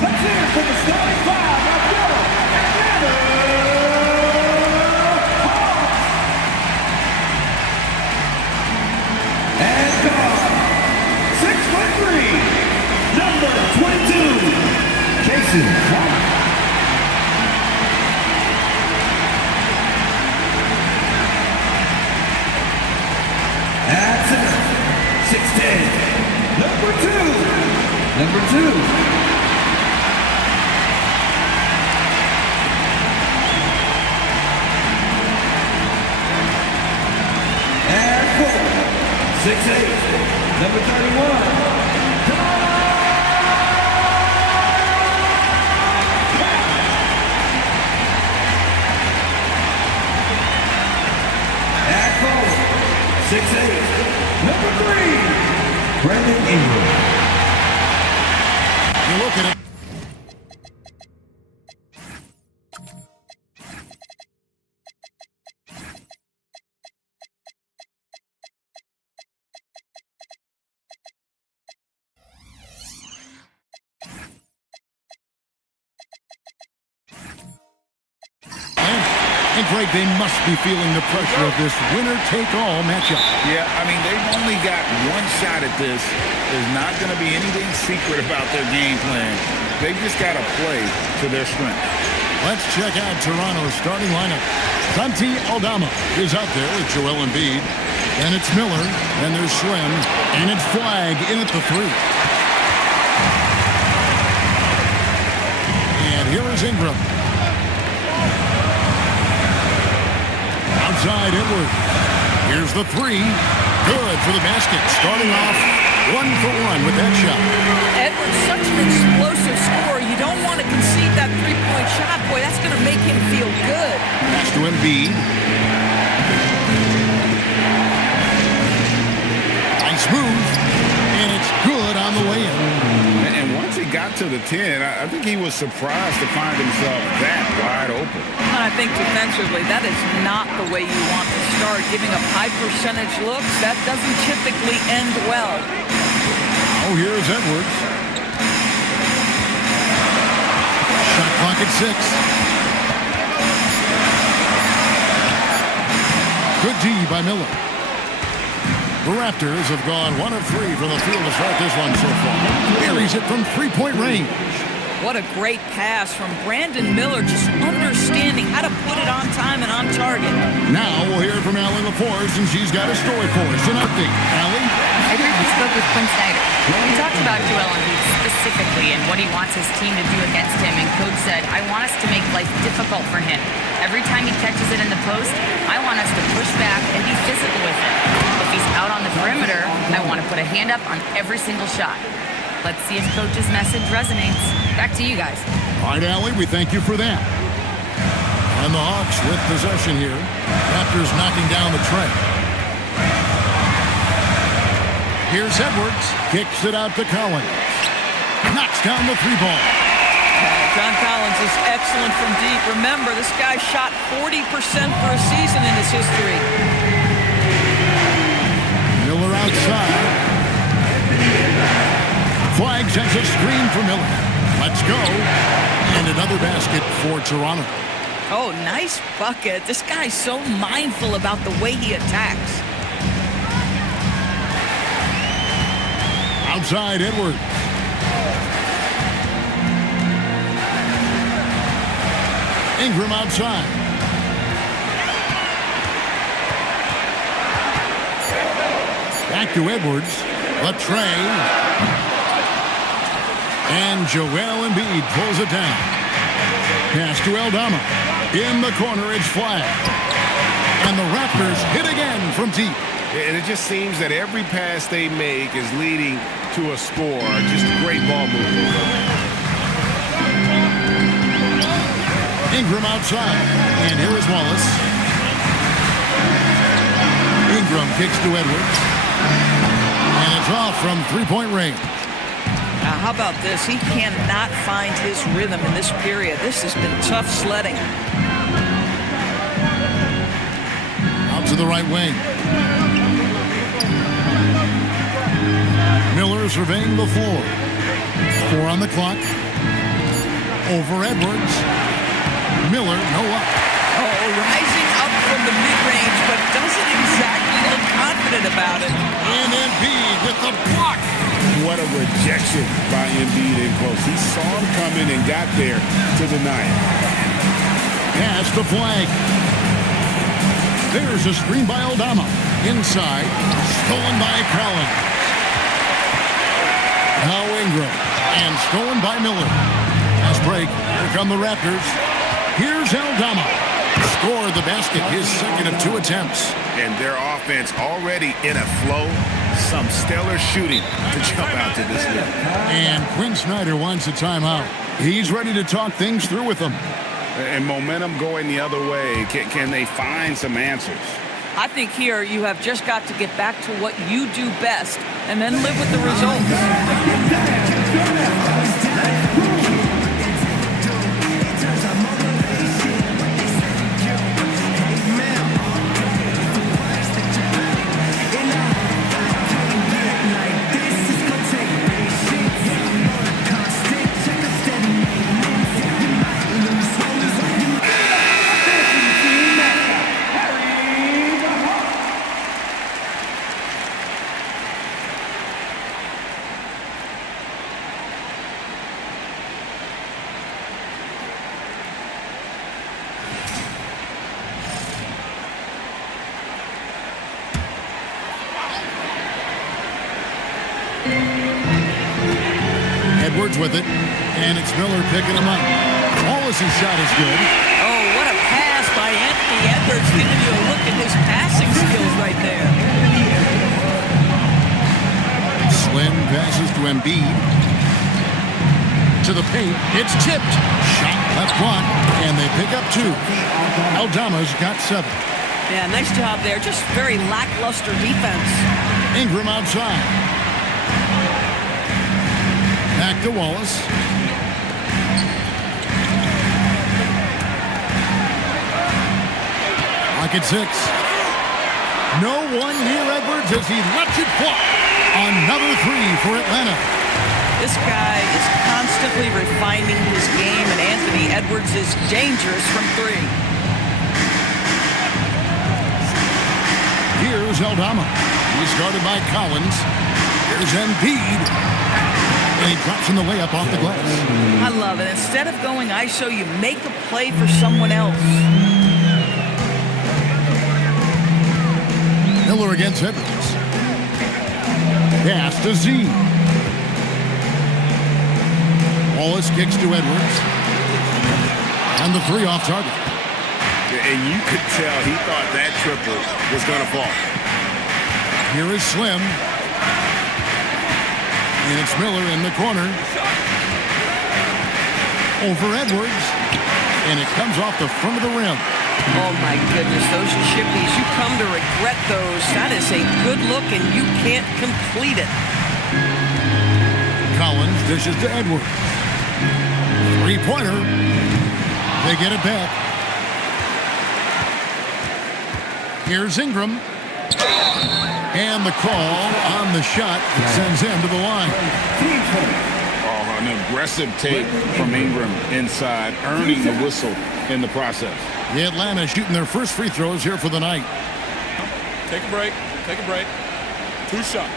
Let's hear it for the starting five of Miller and guard, 6'3", number 22, Jason Clark. At center, 6'10", number two. And 6'8", number 31. At 6'8", number 3, Brandon Ingram. You look at it. And Greg, they must be feeling the pressure of this winner-take-all matchup. Yeah, I mean, they've only got one shot at this. There's not going to be anything secret about their game plan. They've just got to play to their strength. Let's check out Toronto's starting lineup. Santi Aldama is out there with Joel Embiid. And it's Miller, and there's Schlem, and it's Flag in at the 3. And here is Ingram. Outside Edwards. Here's the 3. Good for the basket. Starting off 1 for 1 with that shot. Edwards, such an explosive scorer. You don't want to concede that three-point shot. Boy, that's going to make him feel good. Pass to Embiid. Nice move. And it's good on the way in. And once he got to the 10, I think he was surprised to find himself that wide open. And I think defensively, that is not the way you want to start. Giving up high percentage looks, that doesn't typically end well. Oh, here's Edwards. Shot clock at 6. Good D by Miller. The Raptors have gone 1 of 3 from the field to start this one so far. Buries it from three-point range. What a great pass from Brandon Miller, just understanding how to put it on time and on target. Now we'll hear from Allie LaForce, and she's got a story for us. An update. Allie? I heard you spoke with Quinn Snyder. He talked about Joel Embiid specifically and what he wants his team to do against him, and Coach said, I want us to make life difficult for him. Every time he catches it in the post, I want us to push back and be physical with it. If he's out on the perimeter, I want to put a hand up on every single shot. Let's see if Coach's message resonates. Back to you guys. All right, Allie, we thank you for that. And the Hawks with possession here. Raptors knocking down the tray. Here's Edwards. Kicks it out to Collins. Knocks down the 3-ball. John Collins is excellent from deep. Remember, this guy shot 40% for a season in his history. Miller outside. Flag sends a screen for Miller. Let's go. And another basket for Toronto. Oh, nice bucket. This guy's so mindful about the way he attacks. Outside Edwards. Ingram outside. Back to Edwards. The tray. And Joel Embiid pulls it down. Pass to Aldama. In the corner, it's Flag. And the Raptors hit again from deep. And it just seems that every pass they make is leading to a score. Just great ball movement. Ingram outside. And here is Wallace. Ingram kicks to Edwards. And it's off from three-point range. Now, how about this? He cannot find his rhythm in this period. This has been tough sledding. Out to the right wing. Miller surveying the floor. 4 on the clock. Over Edwards. Miller, no up. Oh, rising up from the mid-range, but doesn't exactly look confident about it. And Embiid with the block. What a rejection by Embiid in close. He saw him coming and got there to deny it. Pass the flag. There's a screen by Aldama. Inside. Stolen by Collins. Now Ingram. And stolen by Miller. Pass break. Here come the Raptors. Here's Aldama. Scored the basket. His second of 2 attempts. And their offense already in a flow. Some stellar shooting to jump out to this league. And Quinn Snyder wants a timeout. He's ready to talk things through with them. And momentum going the other way. Can they find some answers? I think here you have just got to get back to what you do best and then live with the results. Edwards with it, and it's Miller picking him up. Wallace's shot is good. Oh, what a pass by Anthony Edwards, giving you a look at his passing skills right there. Slim passes to Embiid. To the paint, it's tipped. Shot left block, and they pick up 2. Aldama's got 7. Yeah, nice job there. Just very lackluster defense. Ingram outside. Back to Wallace. Lock at 6. No one near Edwards as he lets it fly. Another 3 for Atlanta. This guy is constantly refining his game, and Anthony Edwards is dangerous from 3. Here's Aldama. He started by Collins. Here's Embiid. And he drops in the layup off the glass. I love it. Instead of going ISO, you make a play for someone else. Miller against Edwards. Pass to Z. Wallace kicks to Edwards. And the 3 off target. And you could tell he thought that triple was going to fall. Here is Slim. And it's Miller in the corner. Over Edwards. And it comes off the front of the rim. Oh, my goodness. Those are shippies. You come to regret those. That is a good look, and you can't complete it. Collins dishes to Edwards. 3-pointer. They get it back. Here's Ingram. And the call on the shot that sends him to the line. Oh, an aggressive take from Ingram inside, earning the whistle in the process. The Atlanta shooting their first free throws here for the night. Take a break. Take a break. 2 shots.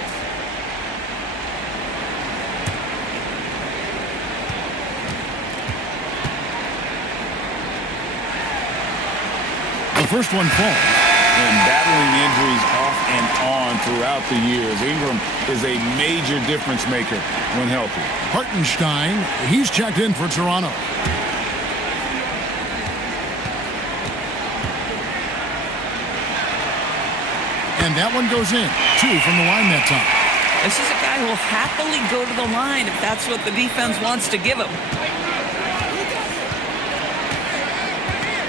The first one falls. And battling injuries off and on throughout the years. Ingram is a major difference maker when healthy. Hartenstein, he's checked in for Toronto. And that one goes in. 2 from the line that time. This is a guy who will happily go to the line if that's what the defense wants to give him.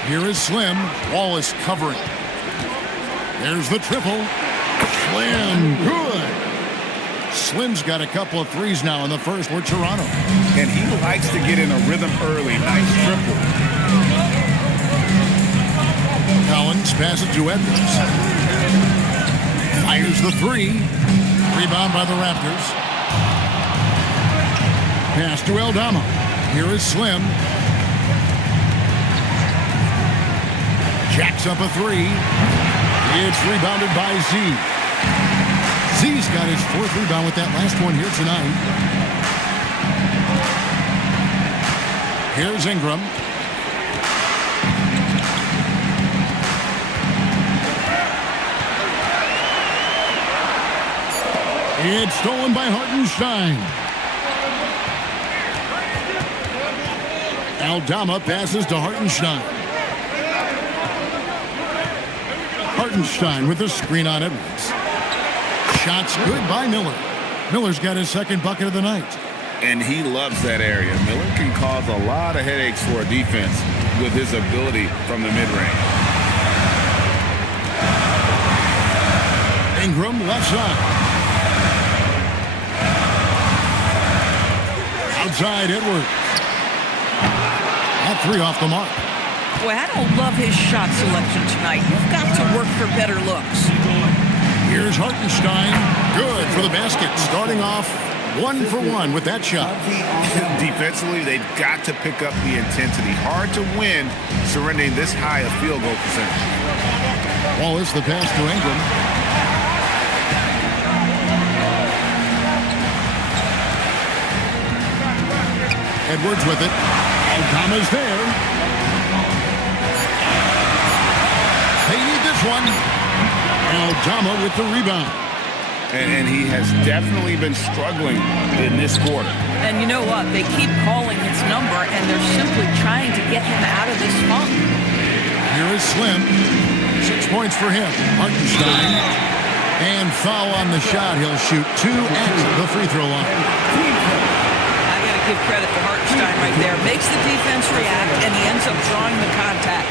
Here is Slim. Wallace covering. There's the triple. Slim, good. Slim's got a couple of threes now in the first for Toronto. And he likes to get in a rhythm early. Nice triple. Collins passes to Edwards. Fires the 3. Rebound by the Raptors. Pass to Aldama. Here is Slim. Jacks up a three. It's rebounded by Z. Z's got his 4th rebound with that last one here tonight. Here's Ingram. It's stolen by Hartenstein. Aldama passes to Hartenstein. Hartenstein with the screen on Edwards. Shots good by Miller. Miller's got his 2nd bucket of the night. And he loves that area. Miller can cause a lot of headaches for a defense with his ability from the mid-range. Ingram left side. Outside Edwards. That 3 off the mark. Boy, I don't love his shot selection tonight. You've got to work for better looks. Here's Hartenstein. Good for the basket. Starting off 1 for 1 with that shot. Defensively, they've got to pick up the intensity. Hard to win surrendering this high a field goal percentage. Wallace the pass to Ingram. Edwards with it. Aldama's there. They need this one. Aldama with the rebound. And he has definitely been struggling in this quarter. And you know what? They keep calling his number, and they're simply trying to get him out of this funk. Here is Slim. 6 points for him. Hartenstein. And foul on the shot. He'll shoot 2 at the free throw line. I got to give credit to Hartenstein right there. Makes the defense react, and he ends up drawing the contact.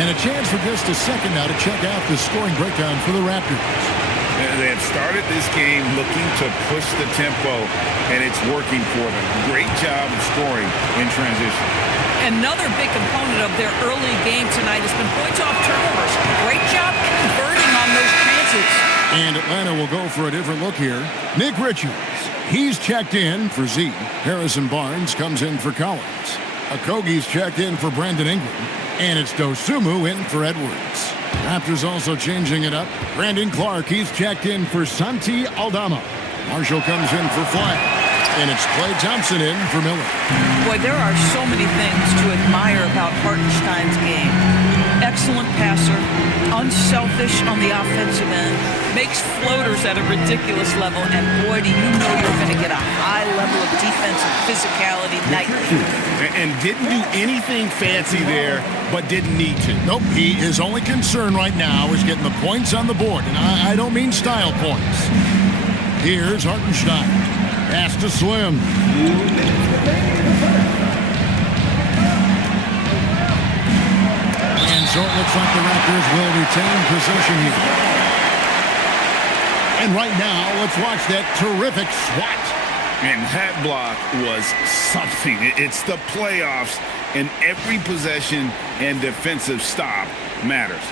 And a chance for just a second now to check out the scoring breakdown for the Raptors. They have started this game looking to push the tempo, and it's working for them. Great job of scoring in transition. Another big component of their early game tonight has been points off turnovers. Great job converting on those chances. And Atlanta will go for a different look here. Nick Richards, he's checked in for Z. Harrison Barnes comes in for Collins. Okogie's checked in for Brandon Ingram. And it's Dosunmu in for Edwards. Raptors also changing it up. Brandon Clark, he's checked in for Santi Aldama. Marshall comes in for Flash. And it's Klay Thompson in for Miller. Boy, there are so many things to admire about Hartenstein's game. Excellent passer, unselfish on the offensive end, makes floaters at a ridiculous level, and boy, do you know you're going to get a high level of defensive physicality nightly. And didn't do anything fancy there, but didn't need to. Nope, his only concern right now is getting the points on the board, and I don't mean style points. Here's Hartenstein. Pass to Slim. And so it looks like the Raptors will retain possession here. And right now, let's watch that terrific swat. And that block was something. It's the playoffs, and every possession and defensive stop matters.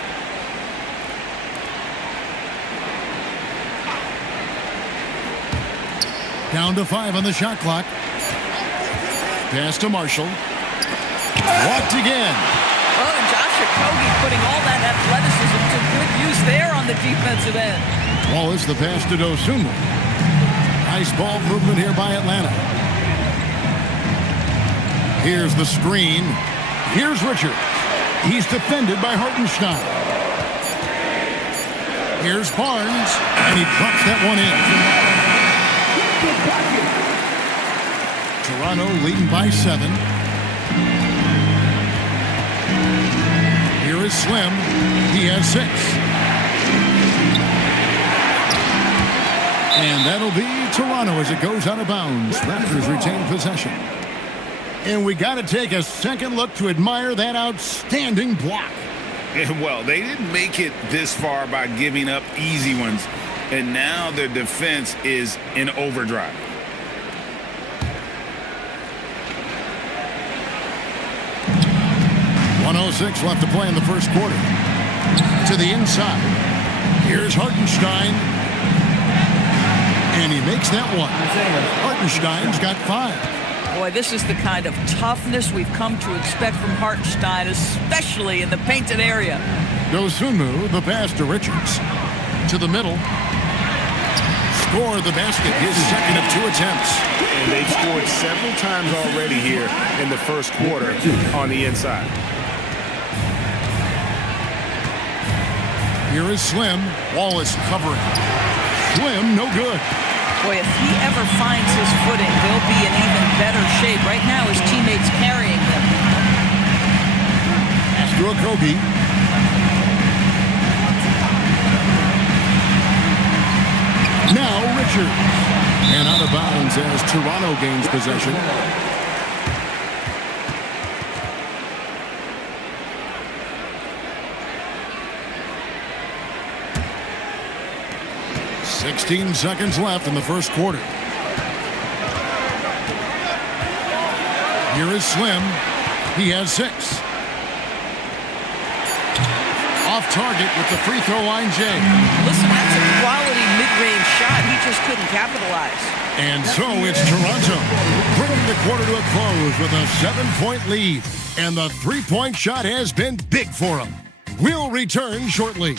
Down to 5 on the shot clock. Pass to Marshall. Blocked again. Oh, and Josh Okogie putting all that athleticism to good use there on the defensive end. Wallace the pass to Dosunmu. Nice ball movement here by Atlanta. Here's the screen. Here's Richard. He's defended by Hartenstein. Here's Barnes, and he drops that one in. Toronto leading by 7. Here is Slim. He has 6. And that'll be Toronto as it goes out of bounds. Raptors retain possession. And we got to take a second look to admire that outstanding block. Well, they didn't make it this far by giving up easy ones, and now their defense is in overdrive. .106 left to play in the first quarter. To the inside. Here's Hartenstein. And he makes that one. Hartenstein's got 5. Boy, this is the kind of toughness we've come to expect from Hartenstein, especially in the painted area. Dosunmu, the pass to Richards. To the middle. Score the basket, his second of 2 attempts. And they've scored several times already here in the first quarter on the inside. Here is Slim. Wallace covering. Slim, no good. Boy, if he ever finds his footing, he'll be in even better shape. Right now, his teammates carrying him. Pass to Okogie. Now Richards. And out of bounds as Toronto gains possession. "16 seconds left in the first quarter. Here is Slim. He has 6. Off target with the free throw line, Jay. Listen, that's a quality mid-range shot. He just couldn't capitalize. And so it's Toronto bringing the quarter to a close with a 7-point lead. And the three-point shot has been big for him. We'll return shortly.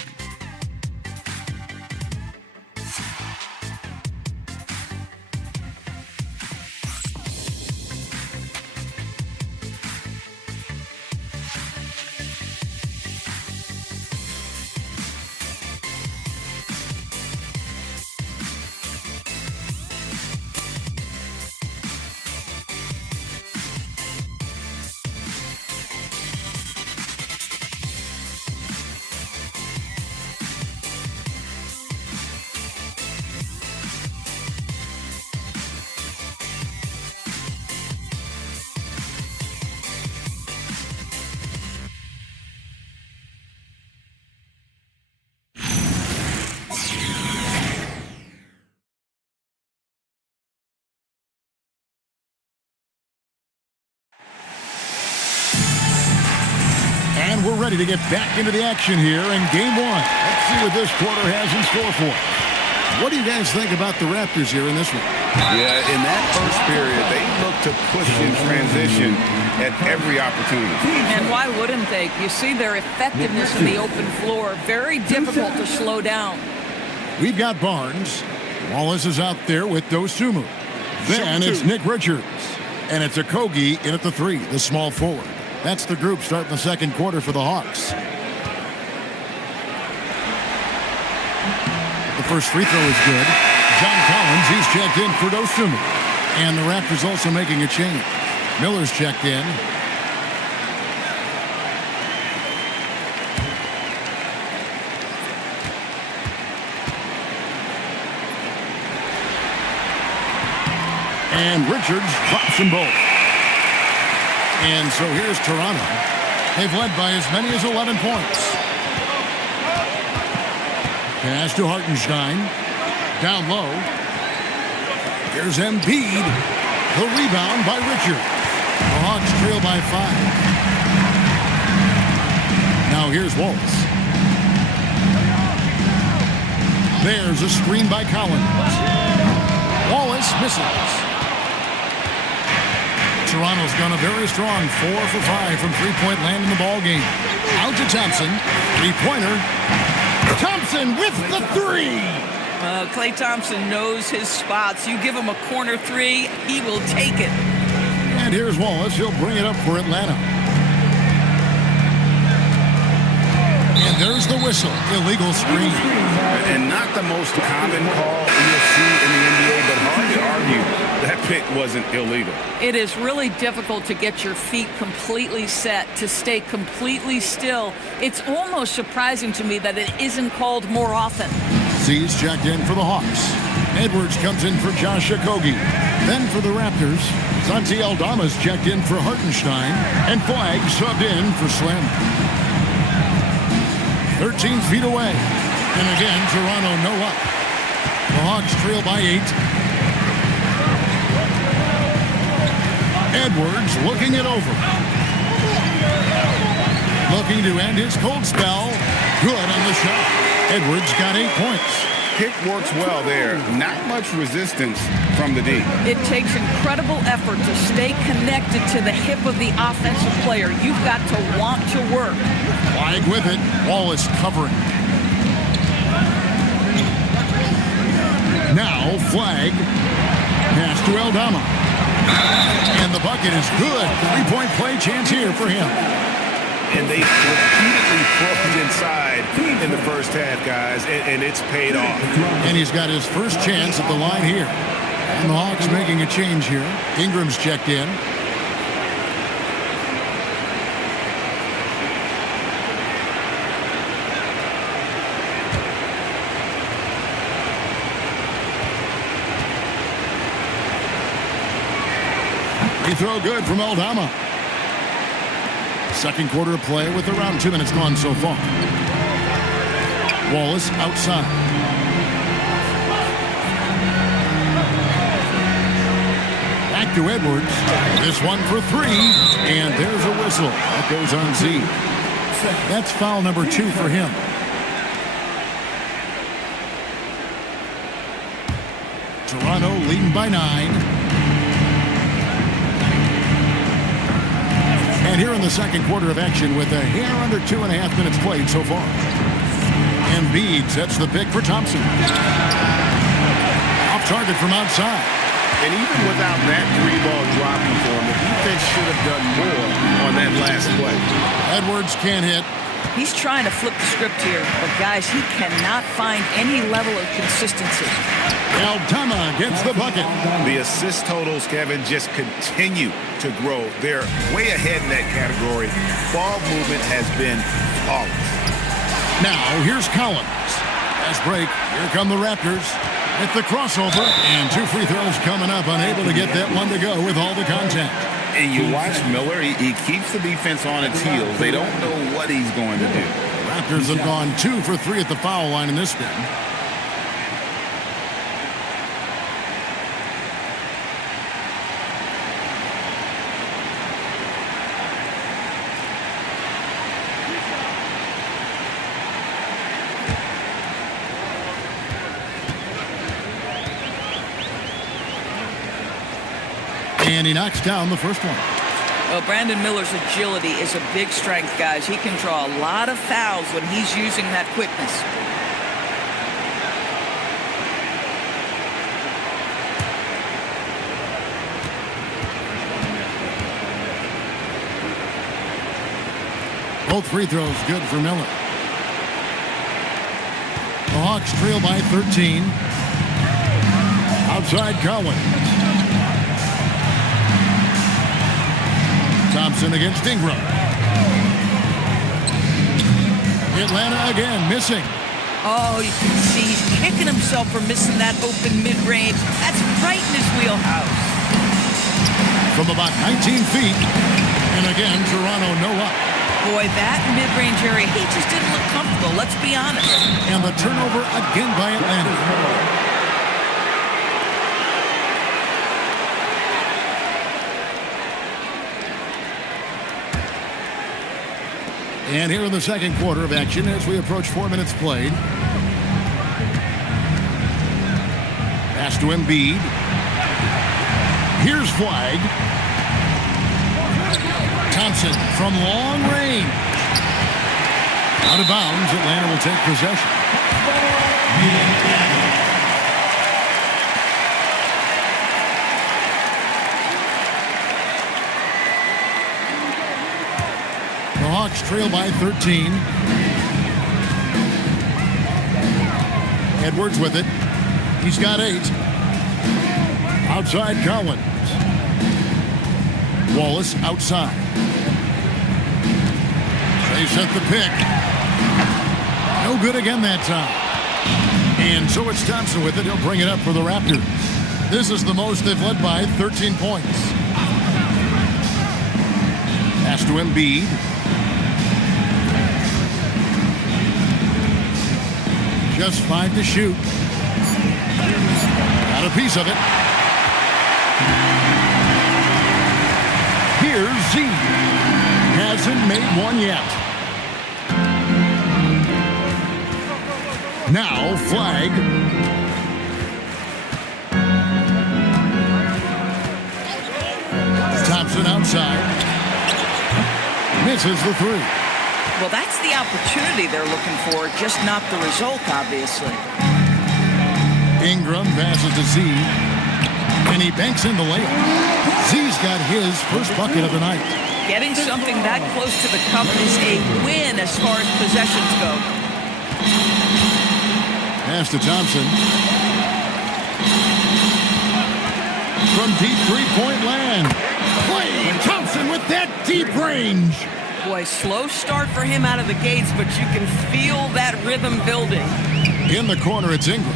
And we're ready to get back into the action here in game 1. Let's see what this quarter has in store for us. What do you guys think about the Raptors here in this one? Yeah, in that first period, they looked to push in transition at every opportunity. And why wouldn't they? You see their effectiveness in the open floor. Very difficult to slow down. We've got Barnes. Wallace is out there with Dosunmu. Then it's Nick Richards. And it's Okogie in at the 3, the small forward. That's the group starting the second quarter for the Hawks. The first free throw is good. John Collins, he's checked in for Dosunmu. And the Raptors also making a change. Miller's checked in. And Richards drops them both. And so here's Toronto. They've led by as many as 11 points. Pass to Hartenstein. Down low. Here's Embiid. The rebound by Richards. The Hawks trail by 5. Now here's Wallace. There's a screen by Collins. Wallace misses. Toronto's gone a very strong 4 for 5 from three-point land in the ball game. Out to Thompson. Three-pointer. Thompson with the 3. Klay Thompson knows his spots. You give him a corner 3, he will take it. And here's Wallace. He'll bring it up for Atlanta. And there's the whistle. Illegal screen. And not the most common call you'll see in the NBA, but hard to argue that pick wasn't illegal. It is really difficult to get your feet completely set, to stay completely still. It's almost surprising to me that it isn't called more often. C's checked in for the Hawks. Edwards comes in for Josh Okogie. Then for the Raptors, Santi Aldama's checked in for Hartenstein. And Flagg subbed in for Slim. 13 feet away. And again, Toronto no up. The Hawks trail by 8. Edwards looking it over. Looking to end his cold spell. Good on the shot. Edwards got 8 points. pick works well there. Not much resistance from the D. It takes incredible effort to stay connected to the hip of the offensive player. You've got to want to work. Flag with it. Wallace covering. Now flag. Pass to Aldama. And the bucket is good. Three-point play chance here for him. And they repeatedly thrown inside in the first half, guys, and it's paid off. And he's got his first chance at the line here. And the Hawks making a change here. Ingram's checked in. Free throw good from Aldama. Second quarter of play with around 2 minutes gone so far. Wallace outside. Back to Edwards. This one for three. And there's a whistle. That goes on Z. That's foul number 2 for him. Toronto leading by 9. And here in the second quarter of action with a hair under 2.5 minutes played so far. Embiid sets the pick for Thompson. Off target from outside. And even without that three-ball dropping for him, the defense should have done more on that last play. Edwards can't hit. He's trying to flip the script here, but guys, he cannot find any level of consistency. Aldama gets the bucket. The assist totals, Kevin, just continue to grow. They're way ahead in that category. Ball movement has been flawless. Now, here's Collins. Fast break. Here come the Raptors. With the crossover, and 2 free throws coming up. Unable to get that one to go with all the contact. And you watch Miller, he keeps the defense on its heels. They don't know what he's going to do. Raptors have gone 2 for 3 at the foul line in this game. And he knocks down the first one. Well, Brandon Miller's agility is a big strength, guys. He can draw a lot of fouls when he's using that quickness. Both free throws good for Miller. The Hawks trail by 13. Outside Collins. Thompson against Ingram. Atlanta again missing. Oh, you can see he's kicking himself for missing that open mid-range. That's right in his wheelhouse. From about 19 feet. And again, Toronto no up. Boy, that mid-range area, he just didn't look comfortable, let's be honest. And the turnover again by Atlanta. And here in the second quarter of action as we approach 4 minutes played. Pass to Embiid. Here's flag. Thompson from long range. Out of bounds, Atlanta will take possession. Hawks trail by 13. Edwards with it. He's got 8. Outside Collins. Wallace outside. They set the pick. No good again that time. And so it's Thompson with it. He'll bring it up for the Raptors. This is the most they've led by 13 points. Pass to Embiid. Just 5 to shoot. Got a piece of it. Here's Z. Hasn't made one yet. Now flag. Thompson outside. Misses the three. Well, that's the opportunity they're looking for, just not the result, obviously. Ingram passes to Z, and he banks in the layup. Z's got his first bucket of the night. Getting something that close to the cup is a win as far as possessions go. Pass to Thompson. From deep three-point land. Klay Thompson with that deep range. Boy, slow start for him out of the gates, but you can feel that rhythm building. In the corner, it's Ingram.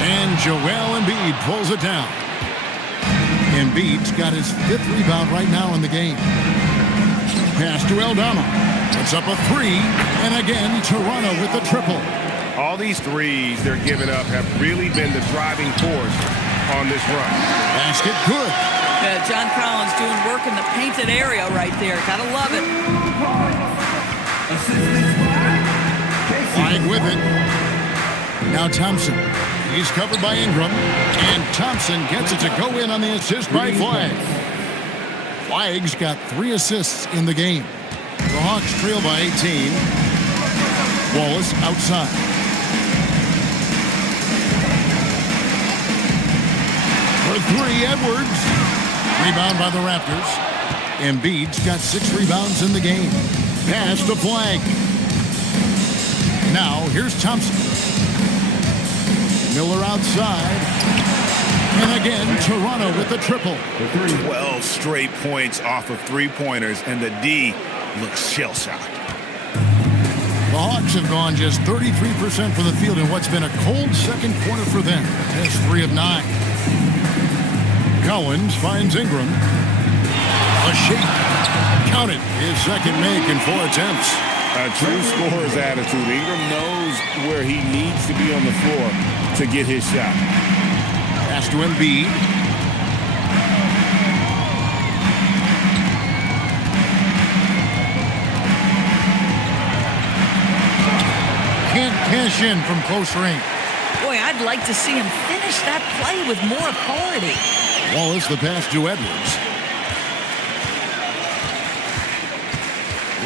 And Joel Embiid pulls it down. Embiid's got his 5th rebound right now in the game. Pass to Aldama. Puts up a three. And again, Toronto with the triple. All these threes they're giving up have really been the driving force on this run. Basket good. John Collins doing work in the painted area right there. Gotta love it. Flag with it. Now Thompson. He's covered by Ingram. And Thompson gets it to go in on the assist by Flag. Flag's got 3 assists in the game. The Hawks trail by 18. Wallace outside. For 3, Edwards. Rebound by the Raptors. Embiid's got 6 rebounds in the game. Pass to Flag. Now here's Thompson. Miller outside. And again, Toronto with the triple. 12 straight points off of three-pointers, and the D looks shell-shocked. The Hawks have gone just 33% from the field in what's been a cold second quarter for them. That's 3 of 9. Collins finds Ingram. A shake. Count it. His second make in 4 attempts. A true scorer's attitude. Ingram knows where he needs to be on the floor to get his shot. Pass to Embiid. Can't cash in from close range. Boy, I'd like to see him finish that play with more authority. Wallace the pass to Edwards.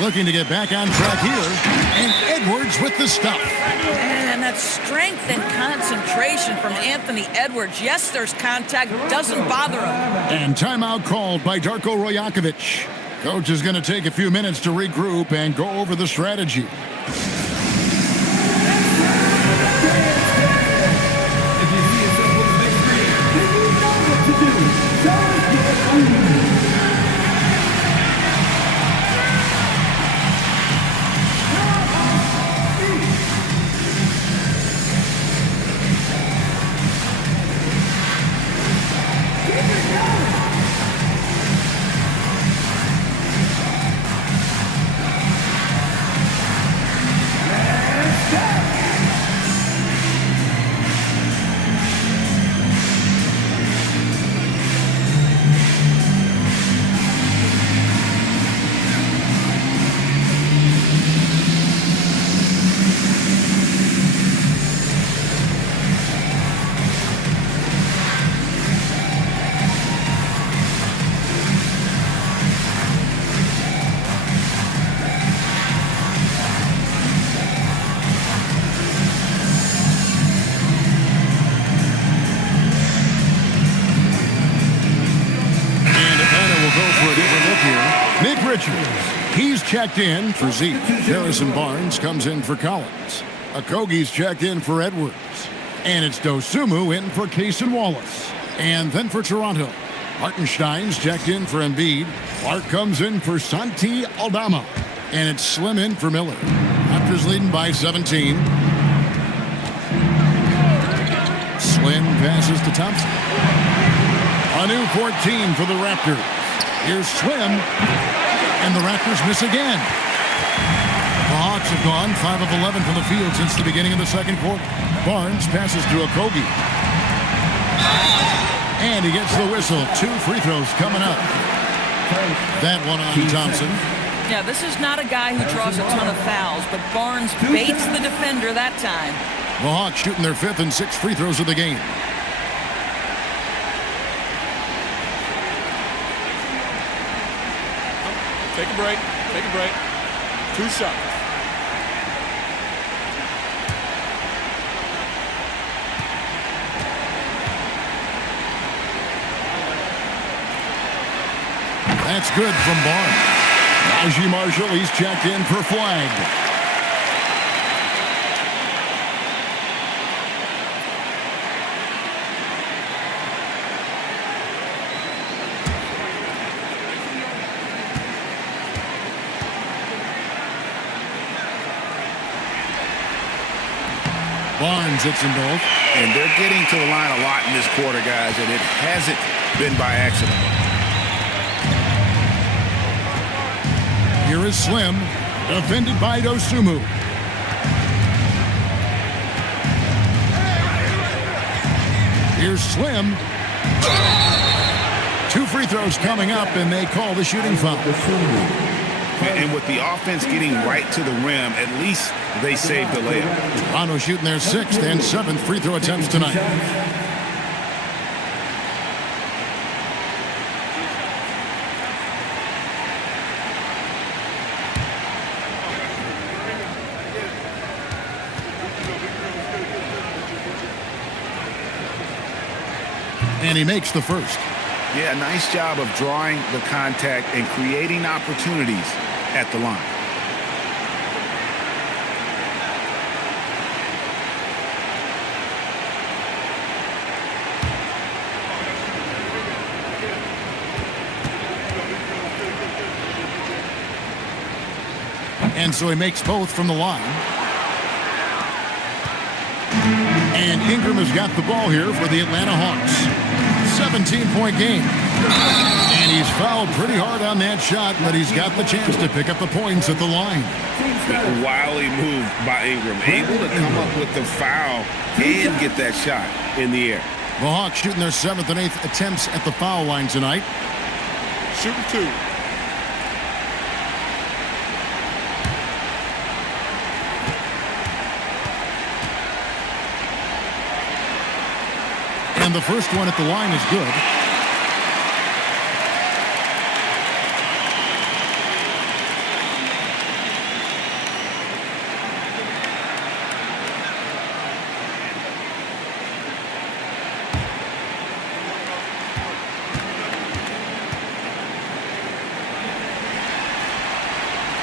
Looking to get back on track here. And Edwards with the stuff. And that strength and concentration from Anthony Edwards. Yes, there's contact. Doesn't bother him. And timeout called by Darko Rajakovic. Coach is going to take a few minutes to regroup and go over the strategy. He's checked in for Zeke. Harrison Barnes comes in for Collins. Okogie's checked in for Edwards. And it's Dosumu in for Case and Wallace. And then for Toronto, Hartenstein's checked in for Embiid. Clark comes in for Santi Aldama. And it's Slim in for Miller. Raptors leading by 17. Slim passes to Thompson. A new 14 for the Raptors. Here's Slim. And the Raptors miss again. The Hawks have gone 5 of 11 from the field since the beginning of the second quarter. Barnes passes to Okogie. And he gets the whistle. 2 free throws coming up. That one on Thompson. Yeah, this is not a guy who draws a ton of fouls, but Barnes baits the defender that time. The Hawks shooting their 5th and 6th free throws of the game. Take a break. Take a break. 2 shots. That's good from Barnes. Najee Marshall, he's checked in for flag. Barnes hits them both. And they're getting to the line a lot in this quarter, guys, and it hasn't been by accident. Here is Slim, defended by Dosumu. Here's Slim. 2 free throws coming up, and they call the shooting foul. And with the offense getting right to the rim, at least they saved the layup. Toronto shooting their 6th and 7th free throw attempts tonight. And he makes the first. Yeah, nice job of drawing the contact and creating opportunities at the line. And so he makes both from the line. And Ingram has got the ball here for the Atlanta Hawks. 17-point game. And he's fouled pretty hard on that shot, but he's got the chance to pick up the points at the line. Wily move by Ingram. Able to come up with the foul and get that shot in the air. The Hawks shooting their 7th and 8th attempts at the foul line tonight. Shooting 2. And the first one at the line is good.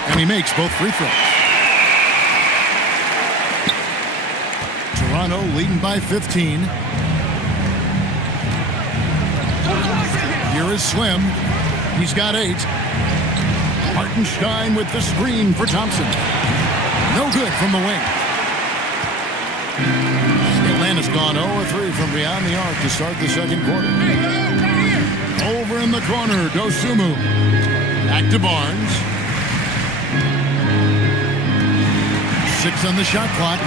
And he makes both free throws. Toronto leading by 15. Here is Slim. He's got 8. Hartenstein with the screen for Thompson. No good from the wing. Atlanta's gone 0-3 from beyond the arc to start the second quarter. Over in the corner, Dosumu. Back to Barnes. 6 on the shot clock.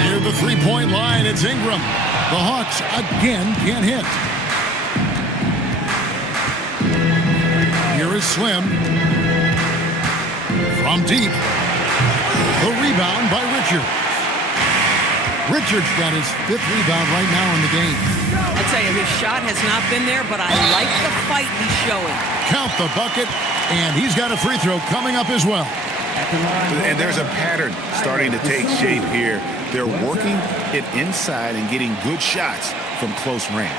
Near the three-point line, it's Ingram. The Hawks again can't hit. Here is Slim. From deep. The rebound by Richards. Richards got his 5th rebound right now in the game. I tell you, his shot has not been there, but I like the fight he's showing. Count the bucket, and he's got a free throw coming up as well. And there's a pattern starting to take shape here. They're working it inside and getting good shots from close range.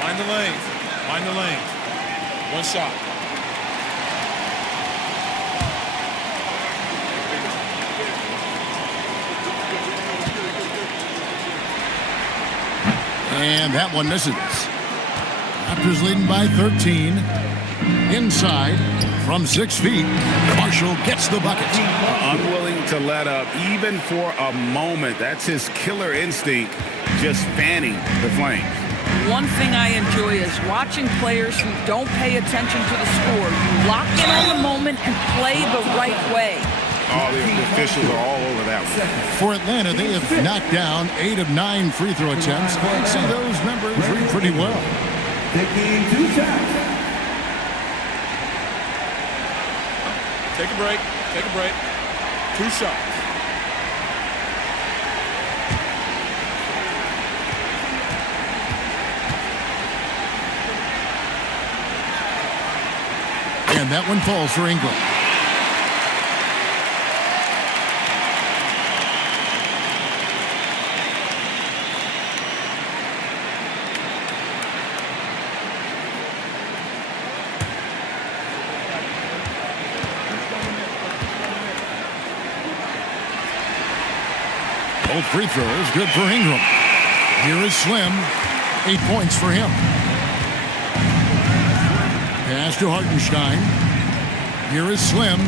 Mind the lanes. Mind the lanes. 1 shot. And that one misses. Raptors leading by 13. Inside from 6 feet, Marshall gets the bucket. Unwilling to let up even for a moment. That's his killer instinct, just fanning the flames. One thing I enjoy is watching players who don't pay attention to the score. You lock in on the moment and play the right way. All the officials are all over that one. For Atlanta, they have knocked down 8 of 9 free throw attempts. I'd say those numbers read pretty well. Taking 2 shots. Take a break. Take a break. 2 shots. And that one falls for Ingram. Both free throws good for Ingram. Here is Slim. 8 points for him. Pass to Hartenstein. Here is Slim.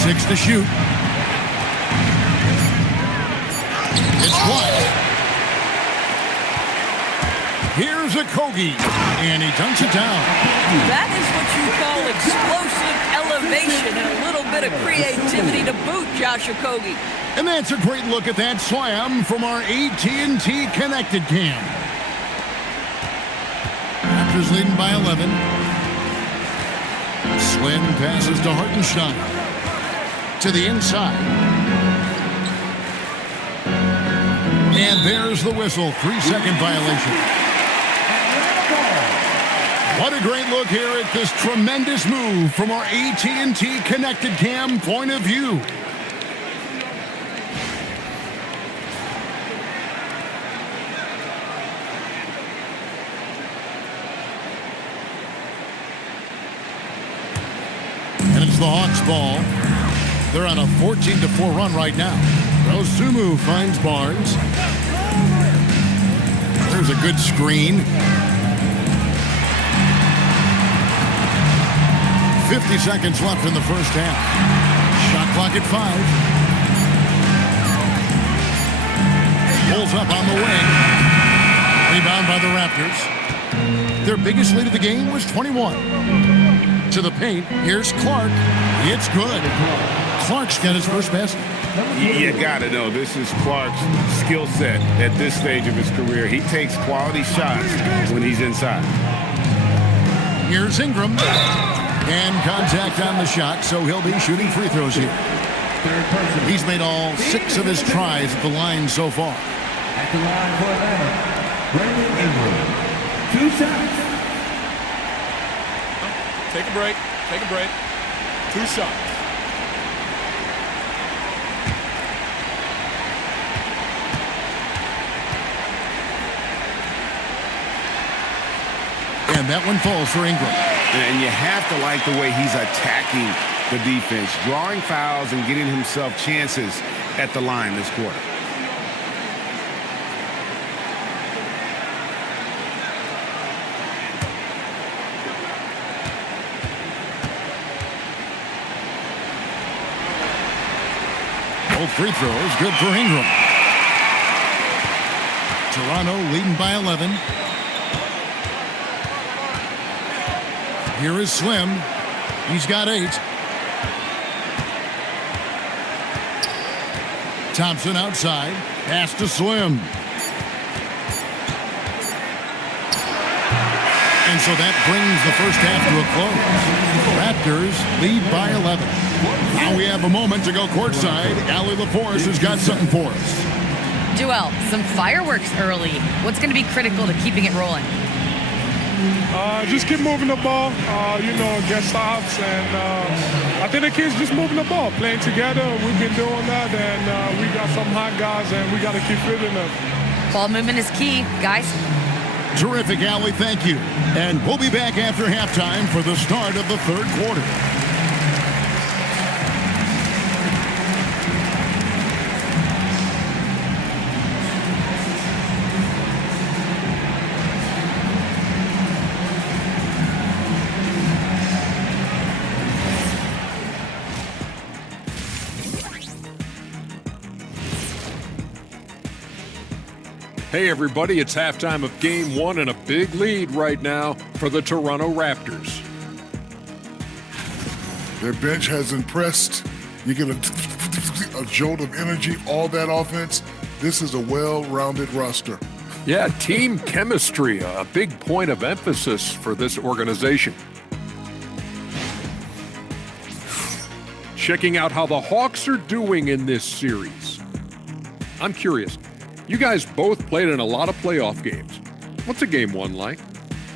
Six to shoot. It's blocked. Here's a Kogi, and he dunks it down. That is what you call explosive elevation and a little bit of creativity to boot, Josh Okogie. And that's a great look at that slam from our AT&T Connected Cam. Raptors leading by 11. Slim passes to Hartenstein. To the inside. And there's the whistle. 3-second violation. What a great look here at this tremendous move from our AT&T Connected Cam point of view. And it's the Hawks' ball. They're on a 14-4 run right now. Rosumu finds Barnes. There's a good screen. 50 seconds left in the first half. Shot clock at 5. Pulls up on the wing. Rebound by the Raptors. Their biggest lead of the game was 21. To the paint. Here's Clark. It's good. Clark's got his first basket. You got to know this is Clark's skill set at this stage of his career. He takes quality shots when he's inside. Here's Ingram. And contact on the shot, so he'll be shooting free throws here. He's made all 6 of his tries at the line so far. At the line for Atlanta, Brandon Ingram. 2 shots. Take a break. Take a break. 2 shots. And that one falls for Ingram. And you have to like the way he's attacking the defense, drawing fouls and getting himself chances at the line this quarter. Both free throws good for Ingram. Toronto leading by 11. Here is Slim. He's got 8. Thompson outside. Pass to Slim. And so that brings the first half to a close. Raptors lead by 11. Now we have a moment to go courtside. Allie LaForce has got something for us. Joel, some fireworks early. What's going to be critical to keeping it rolling? Just keep moving the ball, get stops, and I think the kids just moving the ball, playing together. We've been doing that, and we got some hot guys, and we got to keep fitting them. Ball movement is key, guys. Terrific, Allie. Thank you. And we'll be back after halftime for the start of the third quarter. Hey everybody, it's halftime of game one and a big lead right now for the Toronto Raptors. Their bench has impressed. You get a jolt of energy, all that offense. This is a well-rounded roster. Yeah, team chemistry, a big point of emphasis for this organization. Checking out how the Hawks are doing in this series. I'm curious. You guys both played in a lot of playoff games. What's a game one like?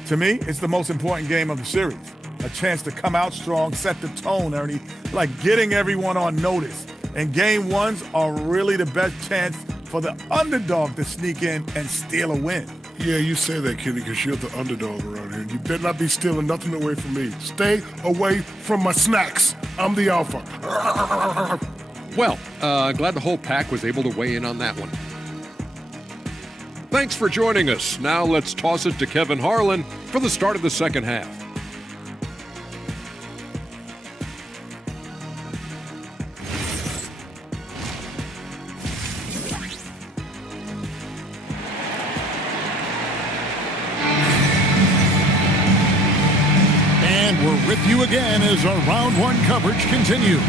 To me, it's the most important game of the series. A chance to come out strong, set the tone, Ernie, like getting everyone on notice. And game ones are really the best chance for the underdog to sneak in and steal a win. Yeah, you say that, Kenny, because you're the underdog around here. You better not be stealing nothing away from me. Stay away from my snacks. I'm the alpha. Well, glad the whole pack was able to weigh in on that one. Thanks for joining us. Now let's toss it to Kevin Harlan for the start of the second half. And we're with you again as our round one coverage continues.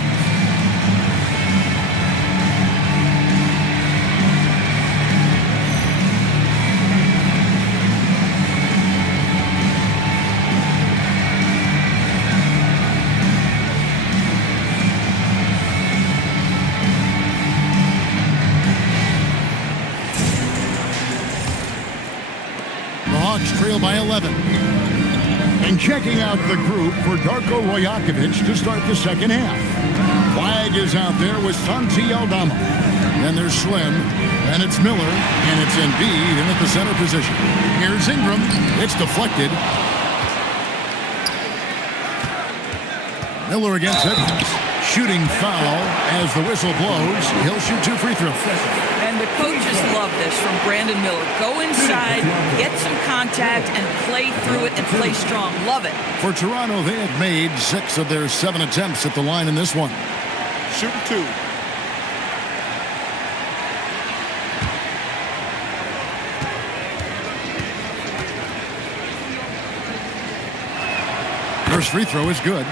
Trail by 11. And checking out the group for Darko Rajakovic to start the second half. Flag is out there with Santi Aldama. Then there's Slim. Then it's Miller. And it's Embiid in at the center position. Here's Ingram. It's deflected. Miller against Edwards. Shooting foul as the whistle blows. He'll shoot 2 free throws. And the coaches love this from Brandon Miller. Go inside, get some contact, and play through it and play strong. Love it. For Toronto, they have made 6 of their 7 attempts at the line in this one. Shooting 2. First free throw is good.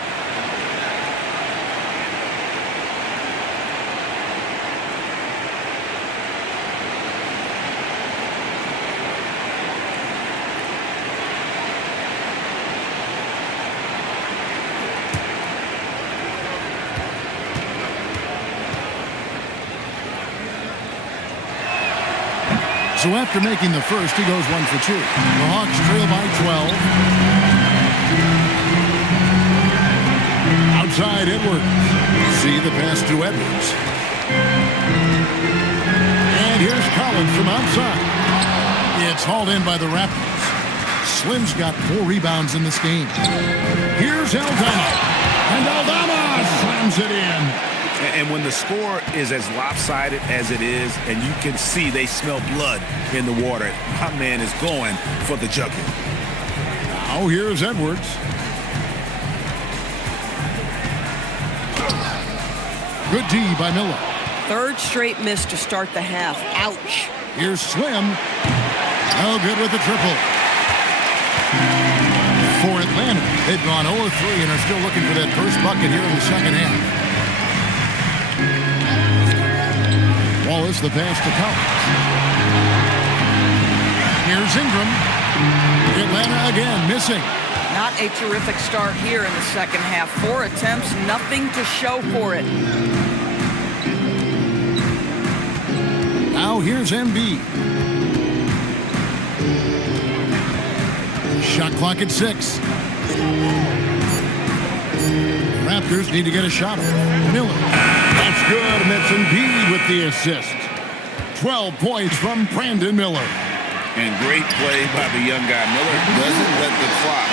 So after making the first, he goes 1 for 2. The Hawks trail by 12. Outside Edwards. See the pass to Edwards. And here's Collins from outside. It's hauled in by the Raptors. Slim's got 4 rebounds in this game. Here's Aldama. And Aldama slams it in. And when the score is as lopsided as it is, and you can see they smell blood in the water, my man is going for the junket. Now here's Edwards. Good D by Miller. Third straight miss to start the half. Ouch. Here's Slim. No good with the triple. For Atlanta, they've gone 0-3 and are still looking for that first bucket here in the second half. Wallace, the pass to Collins. Here's Ingram. Atlanta again missing. Not a terrific start here in the second half. 4 attempts, nothing to show for it. Now here's Embiid. Shot clock at 6. Raptors need to get a shot off. Miller. That's good, and that's Embiid with the assist. 12 points from Brandon Miller. And great play by the young guy. Miller doesn't let the clock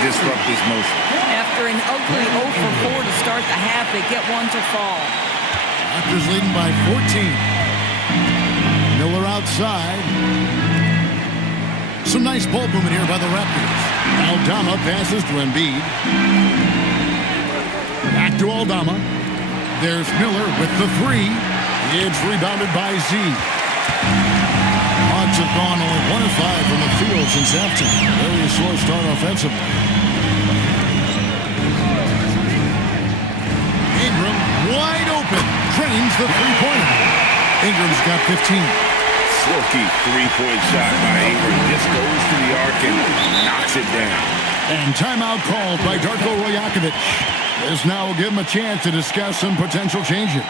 disrupt his motion. After an ugly 0 for 4 to start the half, they get 1 to fall. Raptors leading by 14. Miller outside. Some nice ball movement here by the Raptors. Aldama passes to Embiid. Back to Aldama. There's Miller with the 3. It's rebounded by Z. Hawks Raptors have gone only 1 of 5 from the field since halftime. Very slow start offensively. Ingram wide open. Drains the three-pointer. Ingram's got 15. Silky three-point shot by Ingram. Just goes to the arc and knocks it down. And timeout called by Darko Rajakovic. This now will give him a chance to discuss some potential changes.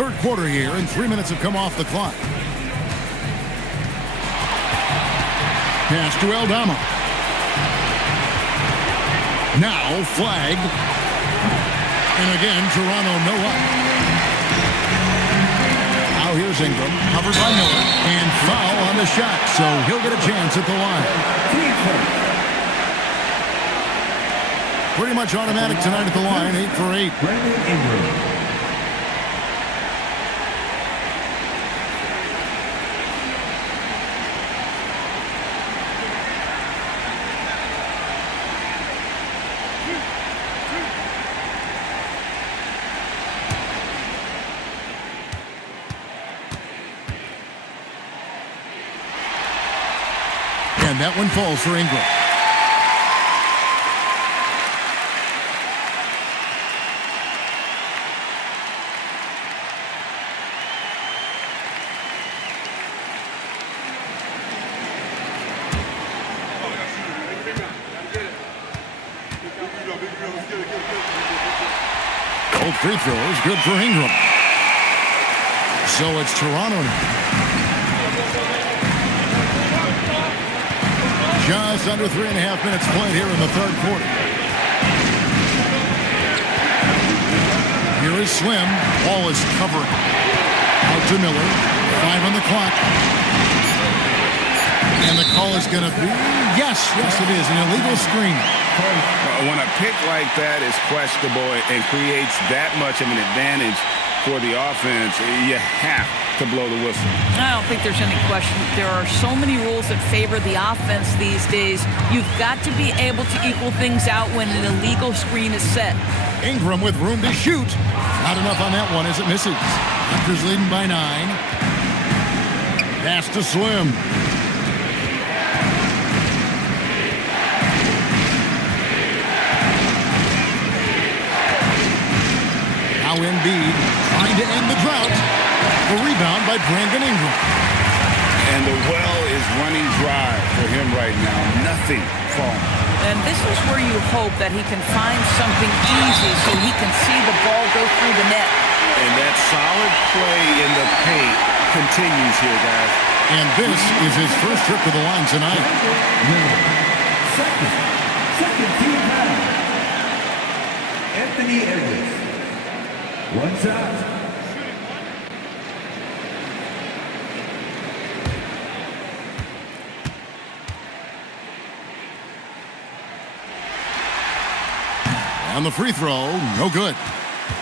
Third quarter here, and 3 minutes have come off the clock. Pass to Aldama. Now flag. And again, Toronto no up. Now here's Ingram, covered by Miller, and foul on the shot, so he'll get a chance at the line. Pretty much automatic tonight at the line, 8 for 8. Brandon Ingram. And that one falls for Ingram. Both free throws good for Ingram. So it's Toronto now. Just under 3.5 minutes played here in the third quarter. Here is Slim. Ball is covered. Out to Miller. 5 on the clock. And the call is going to be, yes, it is, an illegal screen. When a pick like that is questionable and creates that much of an advantage for the offense, you have to blow the whistle. I don't think there's any question. There are so many rules that favor the offense these days. You've got to be able to equal things out when an illegal screen is set. Ingram with room to shoot. Not enough on that one as it misses. Raptors leading by 9. Pass to Slim. Now Embiid trying to end the drought. A rebound by Brandon Ingram. And the well is running dry for him right now. Nothing falling. And this is where you hope that he can find something easy so he can see the ball go through the net. And that solid play in the paint continues here, guys. And this is his first trip to the line tonight. Second team foul. Anthony Edwards. One shot. on the free throw. No good.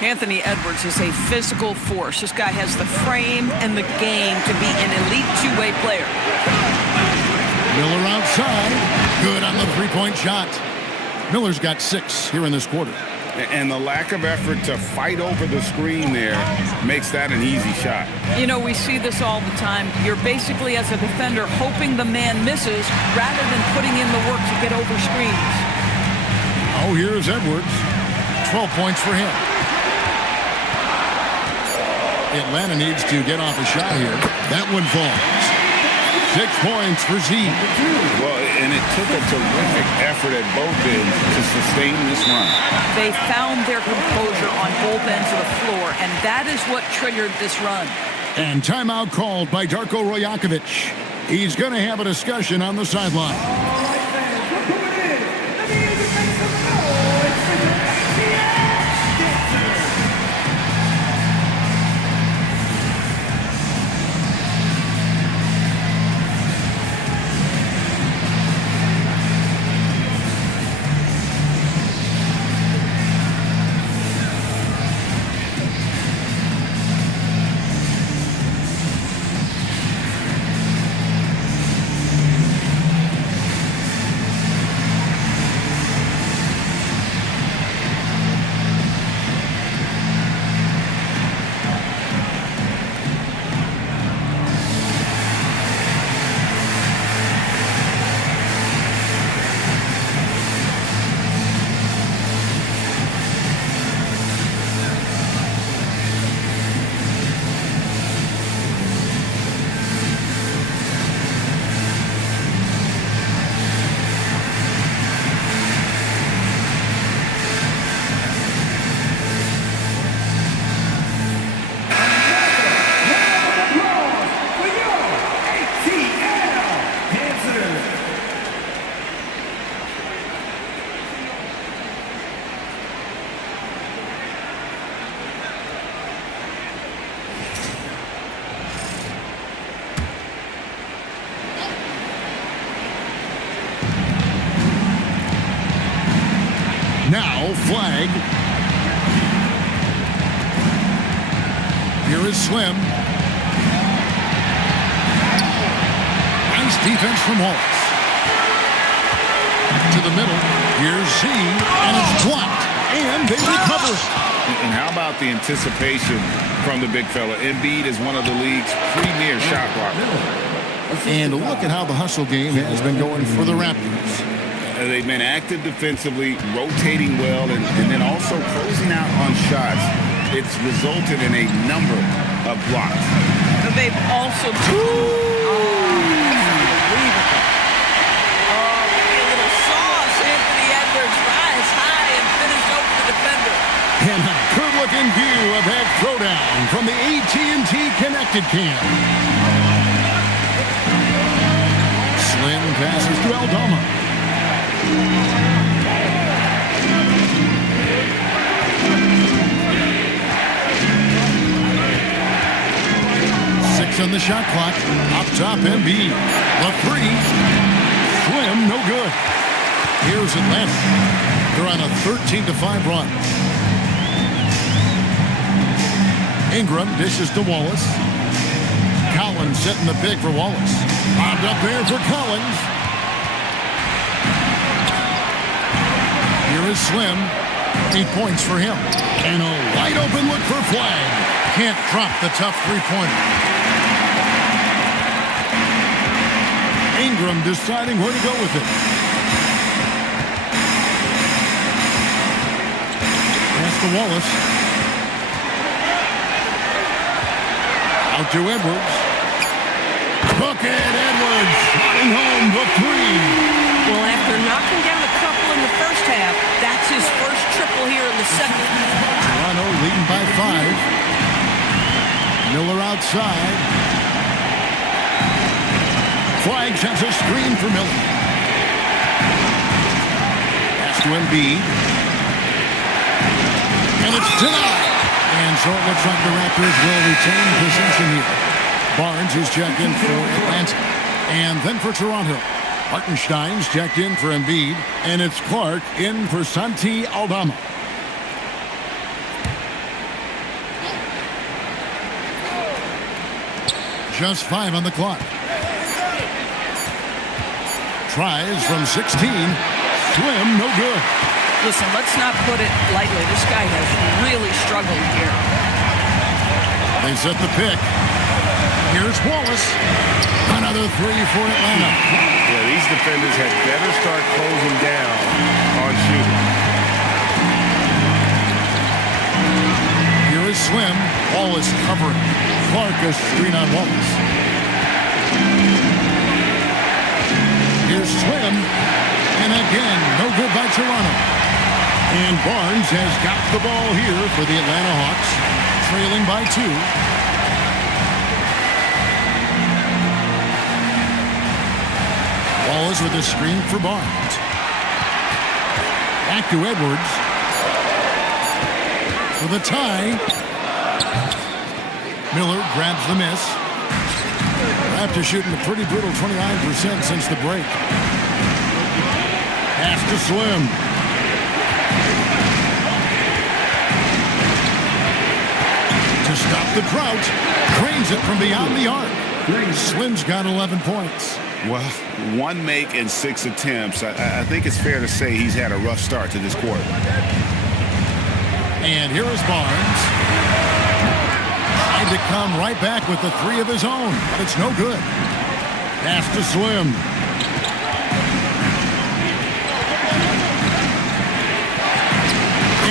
Anthony Edwards is a physical force. This guy has the frame and the game to be an elite two-way player. Miller outside. Good on the three-point shot. Miller's got 6 here in this quarter. And the lack of effort to fight over the screen there makes that an easy shot. You know, we see this all the time. You're basically, as a defender, hoping the man misses rather than putting in the work to get over screens. Oh, here's Edwards. 12 points for him. Atlanta needs to get off a shot here. That one falls. 6 points for Z. Well, and it took a terrific effort at both ends to sustain this run. They found their composure on both ends of the floor, and that is what triggered this run. And timeout called by Darko Rajakovic. He's going to have a discussion on the sideline. Now, flag. Here is Slim. Nice defense from Wallace. To the middle. Here's Z, and it's blocked. And they recover it. And how about the anticipation from the big fella? Embiid is one of the league's premier shot blockers. And look at how the hustle game has been going for the Raptors. They've been active defensively, rotating well, and then also closing out on shots. It's resulted in a number of blocks. They've also... unbelievable. Oh, a little sauce. Anthony Edwards rise high and finish over the defender. And a good-looking view of that throwdown from the AT&T Connected Cam. Slim passes to Aldama. 6 on the shot clock. Up top, Embiid. The 3. Slim, no good. Here's Atlanta. They're on a 13-5 run. Ingram dishes to Wallace. Collins setting the pick for Wallace. Bobbed up there for Collins. Here is Slim. 8 points for him. And a wide open look for Flag. Can't drop the tough three-pointer. Ingram deciding where to go with it. Pass to Wallace. Out to Edwards. Bucket Edwards. Sliding home the 3. Well, after knocking down a couple in the first half, that's his first triple here in the second. Toronto leading by 5. Miller outside. Flag sends a screen for Miller. Pass to Embiid. And it's denied. And so it looks like the Raptors will retain possession here. Barnes is checked in for Atlanta. And then for Toronto. Hartenstein's checked in for Embiid, and it's Clark in for Santi Aldama. Just 5 on the clock. Tries from 16. Slim, no good. Listen, let's not put it lightly. This guy has really struggled here. They set the pick. Here's Wallace. Another 3 for Atlanta. Yeah, these defenders had better start closing down on shooting. Here is Slim. Wallace covering. Clark a screen on Wallace. Here's Slim. And again, no good by Toronto. And Barnes has got the ball here for the Atlanta Hawks, trailing by 2. Wallace with a screen for Barnes. Back to Edwards. For the tie. Miller grabs the miss. Raptors shooting a pretty brutal 29% since the break. Pass to Slim. To stop the drought. Cranes it from beyond the arc. Slim's got 11 points. Well, 1 make and 6 attempts. I think it's fair to say he's had a rough start to this quarter. And here is Barnes. Tried to come right back with the 3 of his own, but it's no good. Pass to Slim.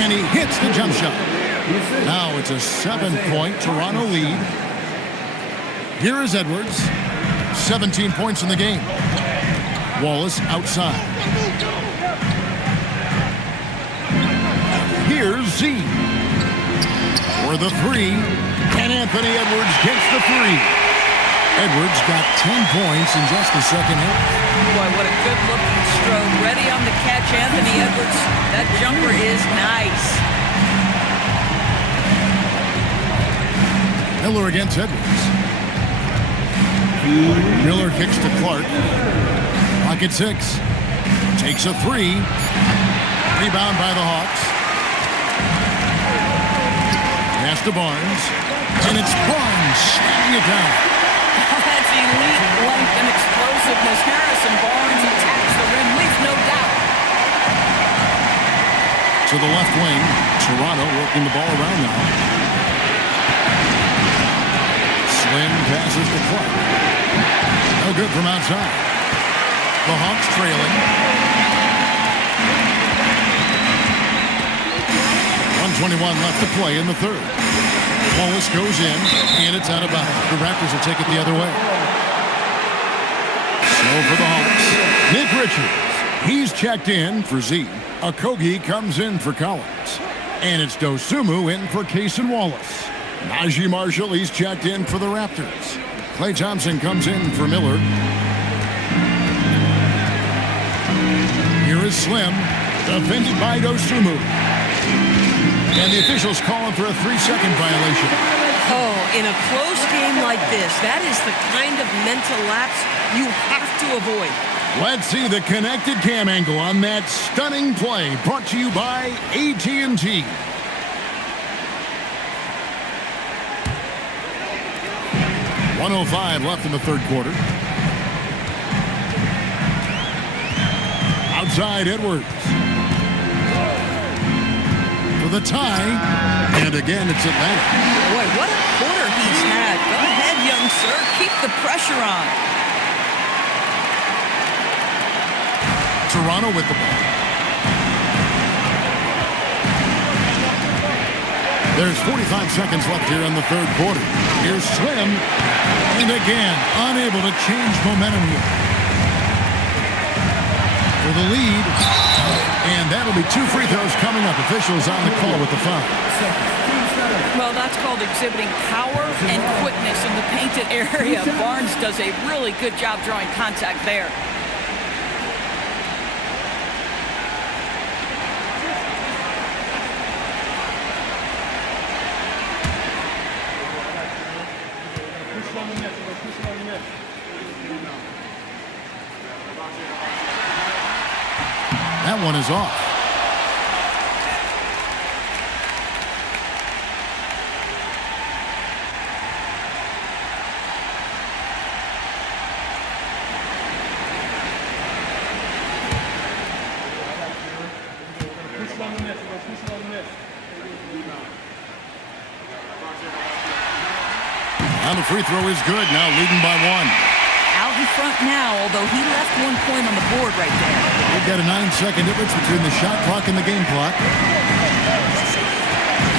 And he hits the jump shot. Now it's a 7-point Toronto lead. Here is Edwards. 17 points in the game. Wallace outside. Here's Z. For the 3. And Anthony Edwards gets the 3. Edwards got 10 points in just the second half. Boy, what a good-looking stroke. Ready on the catch, Anthony Edwards. That jumper is nice. Miller against Edwards. Miller kicks to Clark. Pocket 6. Takes a 3. Rebound by the Hawks. Pass to Barnes. And it's Barnes slamming it down. That's elite length and explosiveness. Harrison Barnes attacks the rim, leaves no doubt. To the left wing. Toronto working the ball around now. Slim passes to Clark. No good from outside. The Hawks trailing. 1:21 left to play in the third. Wallace goes in, and it's out of bounds. The Raptors will take it the other way. So for the Hawks, Nick Richards. He's checked in for Z. Okogie comes in for Collins. And it's Dosumu in for Case and Wallace. Najee Marshall, he's checked in for the Raptors. Klay Thompson comes in for Miller. Here is Slim, defended by Dosumu. And the officials calling for a 3-second violation. Oh, in a close game like this, that is the kind of mental lapse you have to avoid. Let's see the connected cam angle on that stunning play, brought to you by AT&T. .105 left in the third quarter. Outside Edwards. For the tie. And again, it's Atlanta. Boy, what a quarter he's had. Go ahead, young sir. Keep the pressure on. Toronto with the ball. There's 45 seconds left here in the third quarter. Here's Slim. And again, unable to change momentum here. For the lead. And that'll be 2 free throws coming up. Officials on the call with the foul. Well, that's called exhibiting power and quickness in the painted area. Barnes does a really good job drawing contact there. That one is off. And the free throw is good. Now leading by 1. Out in front now, although he left 1 point on the board right there. We've got a 9-second difference between the shot clock and the game clock.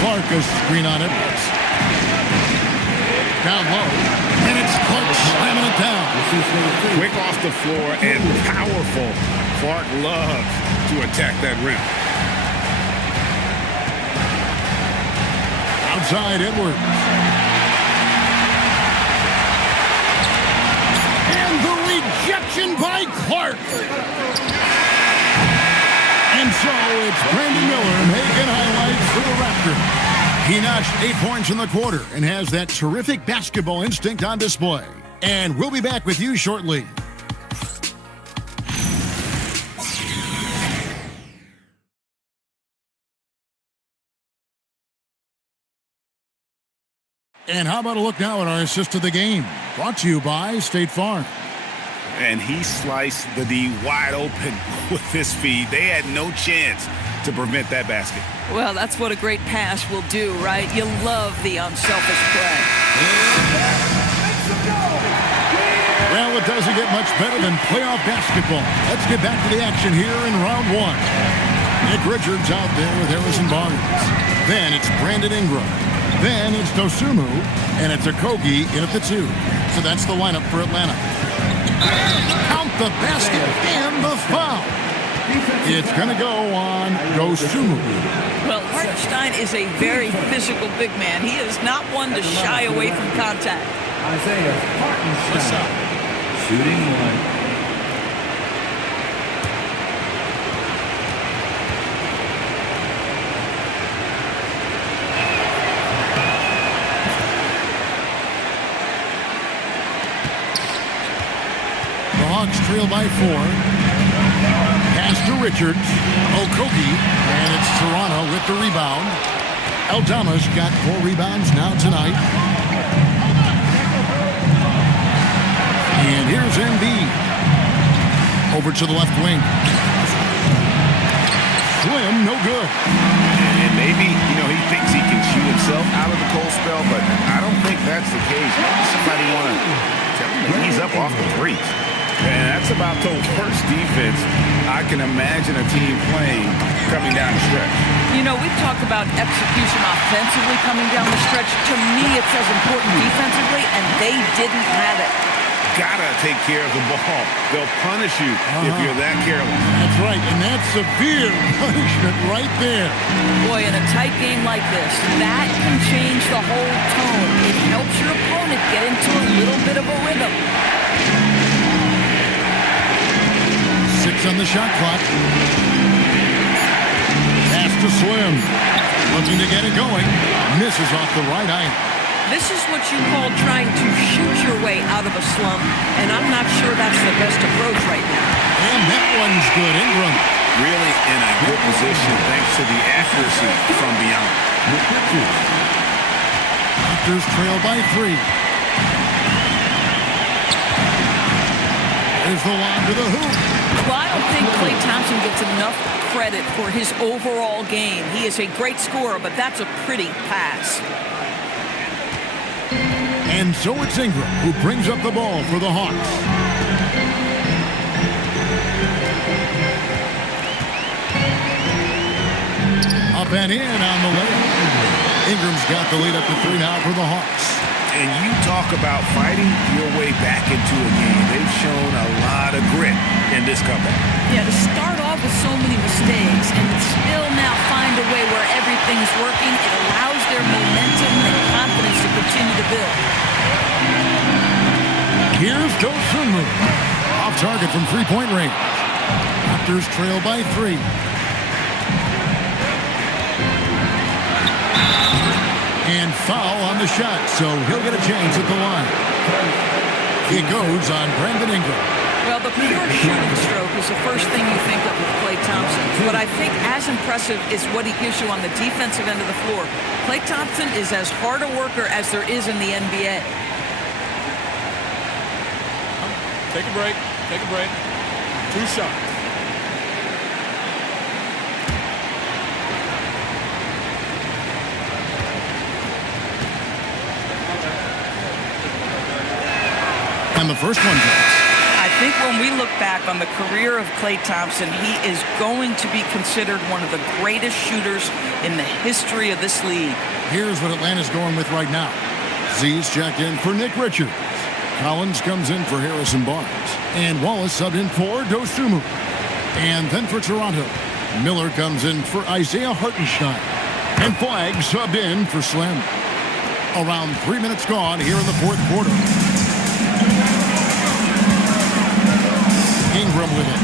Clark goes screen on Edwards. Down low. And it's Clark slamming it down. Quick off the floor and powerful. Clark loves to attack that rim. Outside Edwards. And the rejection by Clark. And so it's Brandon Miller making highlights for the Raptors. He notched 8 points in the quarter and has that terrific basketball instinct on display. And we'll be back with you shortly. And how about a look now at our assist of the game? Brought to you by State Farm. And he sliced the D wide open with his feed. They had no chance to prevent that basket. Well, that's what a great pass will do, right? You love the unselfish play. Well, it doesn't get much better than playoff basketball. Let's get back to the action here in round 1. Nick Richards out there with Harrison Barnes. Then it's Brandon Ingram. Then it's Dosumu, and it's Okogie in at the 2. So that's the lineup for Atlanta. Count the basket and the foul. It's going to go on Dosumu. Well, Hartenstein is a very physical big man. He is not one to shy away from contact. Isaiah Hartenstein, shooting 1. Hawks trail by 4. Pass to Richards. Okogie. And it's Toronto with the rebound. Aldama's got 4 rebounds now tonight. And here's Embiid. Over to the left wing. Slim, no good. And maybe, he thinks he can shoot himself out of the cold spell, but I don't think that's the case. Maybe somebody want to tell him to ease up off the threes. And that's about the worst defense I can imagine a team playing coming down the stretch. We've talked about execution offensively coming down the stretch. To me, it's as important defensively, and they didn't have it. Gotta take care of the ball. They'll punish you if you're that careless. That's right, and that's severe punishment right there. Boy, in a tight game like this, that can change the whole tone. It helps your opponent get into a little bit of a rhythm. 6 on the shot clock. Pass to Slim. Looking to get it going. Misses off the right iron. This is what you call trying to shoot your way out of a slump, and I'm not sure that's the best approach right now. And that one's good. Ingram. Really in a good position thanks to the accuracy from beyond. Raptors trail by 3. There's the lob to the hoop. Well, I don't think Klay Thompson gets enough credit for his overall game. He is a great scorer, but that's a pretty pass. And so it's Ingram who brings up the ball for the Hawks. Up and in on the layup. Ingram's got the lead up to 3 now for the Hawks. And you talk about fighting your way back into a game. They've shown a lot of grit in this comeback. Yeah, to start off with so many mistakes and still now find a way where everything's working, it allows their momentum and confidence to continue to build. Here's Dosumu. Off target from 3-point range. Raptors trail by 3. And foul on the shot, so he'll get a chance at the line. It goes on Brandon Ingram. Well, the pure shooting stroke is the first thing you think of with Klay Thompson. But I think as impressive is what he gives you on the defensive end of the floor. Klay Thompson is as hard a worker as there is in the NBA. Take a break. Take a break. 2 shots. And the first one goes. I think when we look back on the career of Klay Thompson, he is going to be considered one of the greatest shooters in the history of this league. Here's what Atlanta's going with right now. Z's checked in for Nick Richards. Collins comes in for Harrison Barnes. And Wallace subbed in for Dosunmu. And then for Toronto, Miller comes in for Isaiah Hartenstein. And Flagg subbed in for Slim. Around 3 minutes gone here in the fourth quarter. Ingram with it.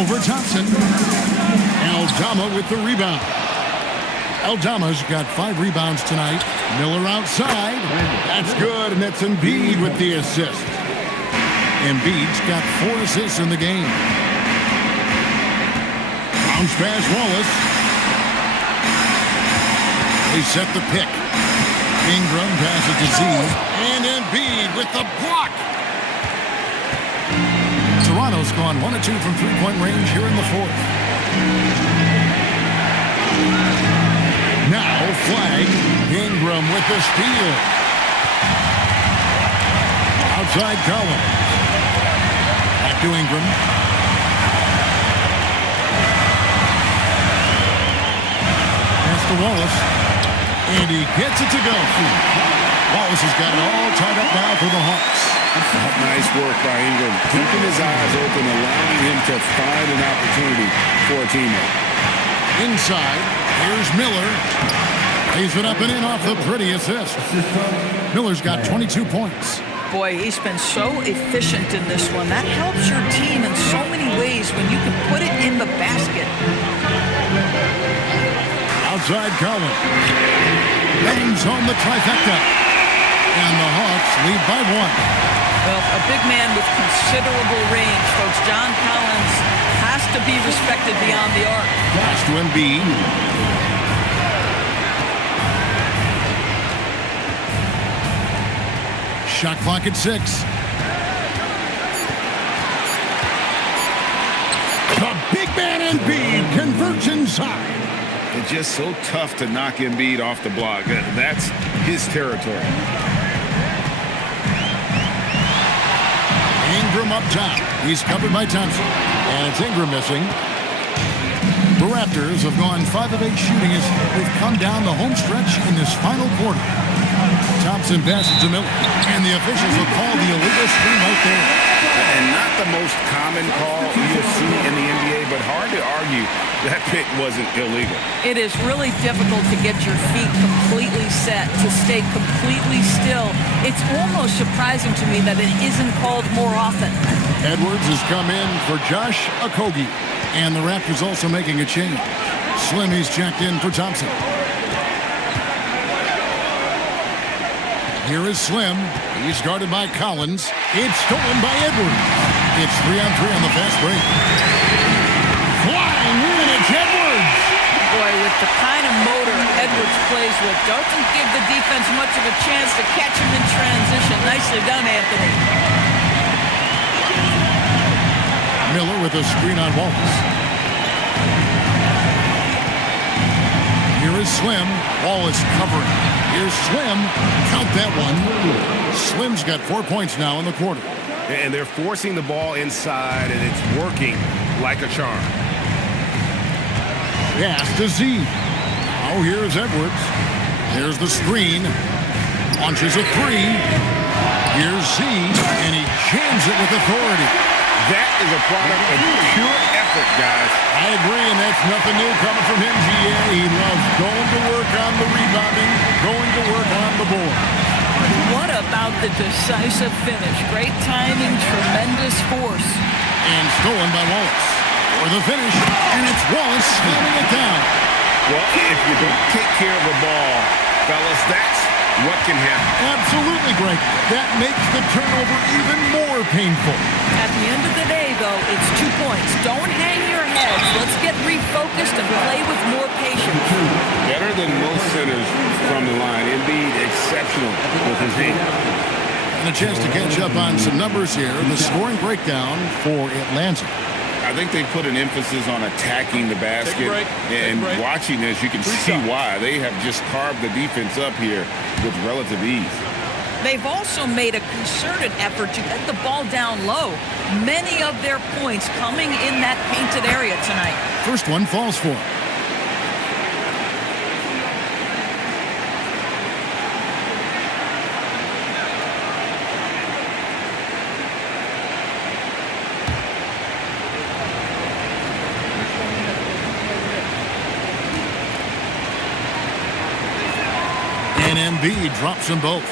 Over Thompson. Aldama with the rebound. Aldama's got 5 rebounds tonight. Miller outside. That's good, and that's Embiid with the assist. Embiid's got 4 assists in the game. Bounce pass Wallace. They set the pick. Ingram passes to Z. And Embiid with the block. Toronto's gone 1 of 2 from three-point range here in the fourth. Now Flagg. Ingram with the steal. Outside Collins. Back to Ingram. Pass to Wallace. And he gets it to go. Wallace has got it all tied up now for the Hawks. Nice work by Ingram. Keeping his eyes open, allowing him to find an opportunity for a teammate. Inside, here's Miller. Lays it up and in off the pretty assist. Miller's got 22 points. Boy, he's been so efficient in this one. That helps your team in so many ways when you can put it in the basket. Outside Collins. Bangs home the trifecta. And the Hawks lead by 1. Well, a big man with considerable range, folks. John Collins has to be respected beyond the arc. Pass to Embiid. Shot clock at 6. The big man Embiid converts inside. It's just so tough to knock Embiid off the block. That's his territory. Ingram up top. He's covered by Thompson. And it's Ingram missing. The Raptors have gone 5 of 8 shooting as they've come down the home stretch in this final quarter. Thompson passes to Miller. And the officials will call the illegal screen right there. And not the most common call you'll see in the NBA, but hard to argue that pick wasn't illegal. It is really difficult to get your feet completely set, to stay completely still. It's almost surprising to me that it isn't called more often. Edwards has come in for Josh Okogie. And the Raptors also making a change. Slimmy's checked in for Thompson. Here is Slim. He's guarded by Collins. It's stolen by Edwards. It's 3-on-3 on the fast break. Flying in, it's Edwards. Boy, with the kind of motor Edwards plays with, doesn't give the defense much of a chance to catch him in transition. Nicely done, Anthony. Miller with a screen on Wallace. Here is Slim. Wallace covering. Here's Slim. Count that one. Slim's got 4 points now in the quarter. And they're forcing the ball inside, and it's working like a charm. Pass to Z. Oh, here's Edwards. There's the screen. Launches a 3. Here's Z, and he jams it with authority. That is a product of pure effort, guys. I agree, and that's nothing new coming from him, GA. He loves going to work on the rebounding, going to work on the board. What about the decisive finish? Great timing, tremendous force. And stolen by Wallace. For the finish, and it's Wallace slamming it down. Well, if you don't take care of the ball, fellas, that's what can happen. Absolutely, Greg. That makes the turnover even more painful. At the end of the day, though, it's 2 points. Don't hang your heads. Let's get refocused and play with more patience. Better than most centers from the line. Indeed, exceptional with his hand. And a chance to catch up on some numbers here. The scoring breakdown for Atlanta. I think they put an emphasis on attacking the basket. And watching this, you can see why. They have just carved the defense up here with relative ease. They've also made a concerted effort to get the ball down low. Many of their points coming in that painted area tonight. First one falls for him. And Embiid drops them both.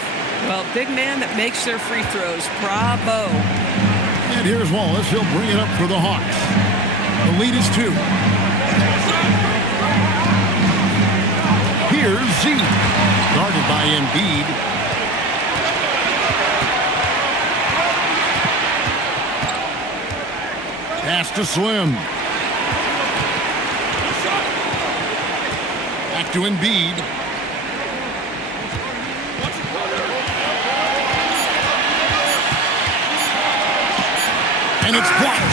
Well, big man that makes their free throws. Bravo. And here's Wallace. He'll bring it up for the Hawks. The lead is 2. Here's Z. Guarded by Embiid. Pass to Slim. Back to Embiid. And it's blocked.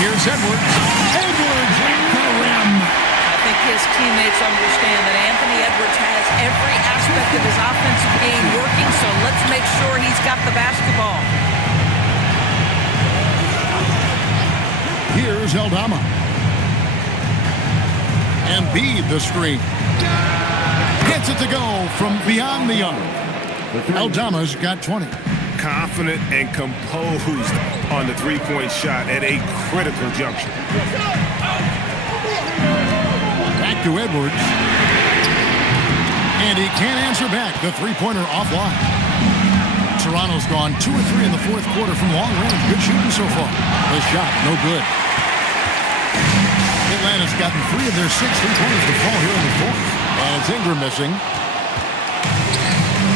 Here's Edwards. Edwards at the rim. I think his teammates understand that Anthony Edwards has every aspect of his offensive game working, so let's make sure he's got the basketball. Here's Aldama. Embiid the screen. Gets it to go from beyond the arc. Aldama's got 20. Confident and composed on the three-point shot at a critical juncture. Back to Edwards. And he can't answer back. The three-pointer offline. Toronto's gone 2 of 3 in the fourth quarter from long range. Good shooting so far. The shot, no good. Atlanta's gotten 3 of their 6 three-pointers to fall here in the fourth. And it's Ingram missing.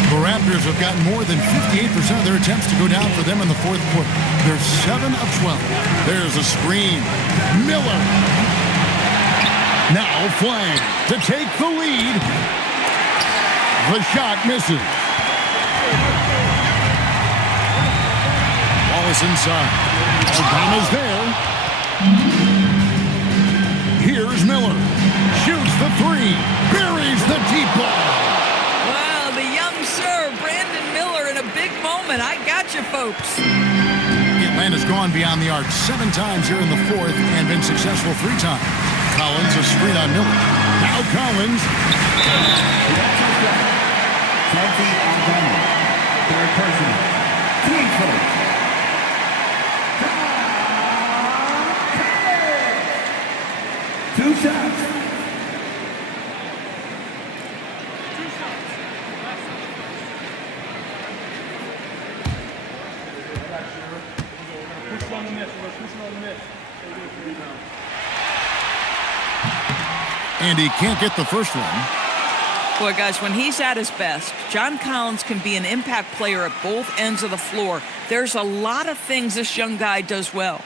The Raptors have gotten more than 58% of their attempts to go down for them in the fourth quarter. They're 7 of 12. There's a screen. Miller. Now Flag to take the lead. The shot misses. Wallace inside. Aldama's there. Here's Miller. Shoots the 3. Buries the deep ball. I got you, folks. Atlanta's gone beyond the arc 7 times here in the fourth and been successful 3 times. Collins, a screen on Miller. Now Collins. Third person. Team first. 2 shots. And he can't get the first one. Boy, guys, when he's at his best, John Collins can be an impact player at both ends of the floor. There's a lot of things this young guy does well.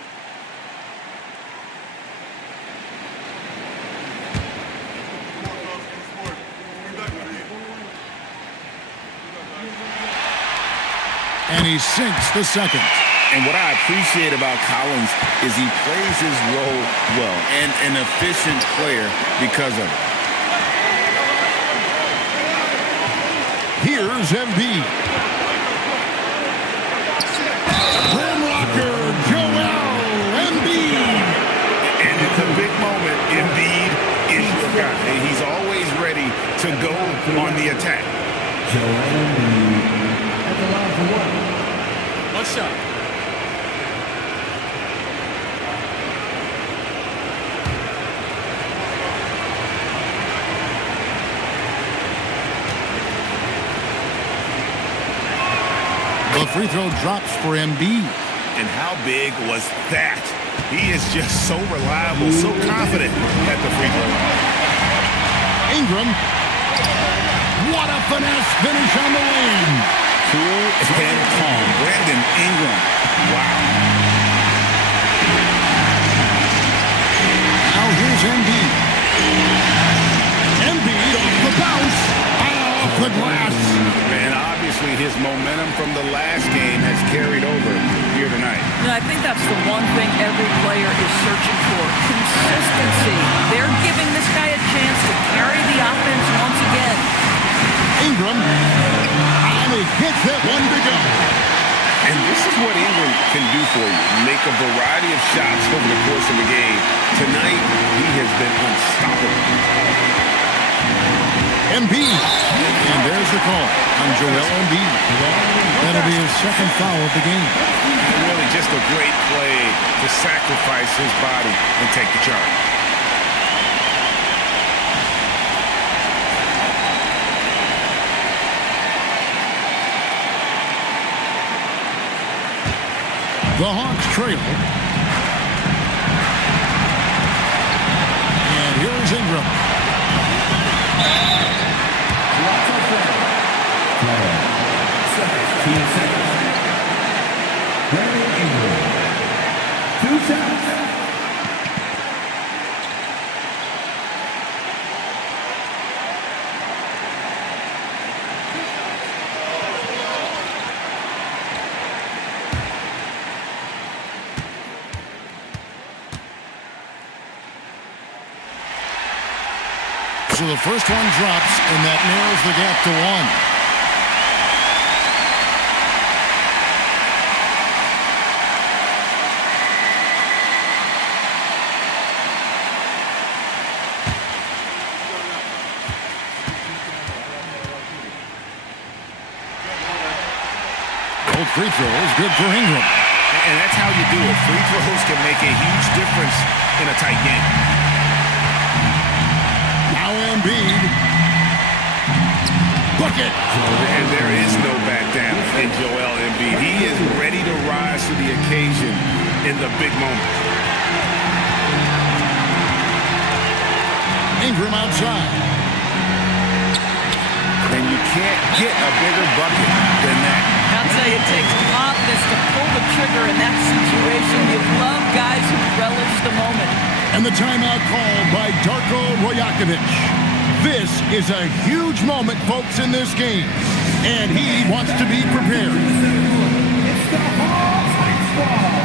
And he sinks the second. And what I appreciate about Collins is he plays his role well and an efficient player because of it. Here's Embiid. Rim rocker, Joel Embiid. And it's a big moment. Embiid is your guy. And he's always ready to go on the attack. Joel Embiid at the line for 1. One shot. The free throw drops for Embiid. And how big was that? He is just so reliable, so confident at the free throw line. Ingram. What a finesse finish on the lane. Cool and calm. Brandon Ingram. Wow. Now here's Embiid. Embiid off the bounce. Off the glass. Man, obviously his momentum from the last game has carried over here tonight. And I think that's the one thing every player is searching for, consistency. They're giving this guy a chance to carry the offense once again. Ingram, and he hits it, one to go. And this is what Ingram can do for you. Make a variety of shots over the course of the game. Tonight, he has been unstoppable. Embiid. And there's the call on Joel Embiid. That'll be his second foul of the game. Really just a great play to sacrifice his body and take the charge. The Hawks trail. And here's Ingram. 17 seconds. Brandon Ingram. 2 shots. So the first one drops, and that narrows the gap to 1. Both free throws, good for Ingram. And that's how you do it. Free throws can make a huge difference in a tight game. Now Embiid. Bucket. And there is no back down in Joel Embiid. He is ready to rise to the occasion in the big moment. Ingram outside. And you can't get a bigger bucket than that. I'll tell you, it takes confidence to pull the trigger in that situation. You love guys who relish the moment. And the timeout called by Darko Rajakovic. This is a huge moment, folks, in this game. And he wants to be prepared. It's the Hawks baseball.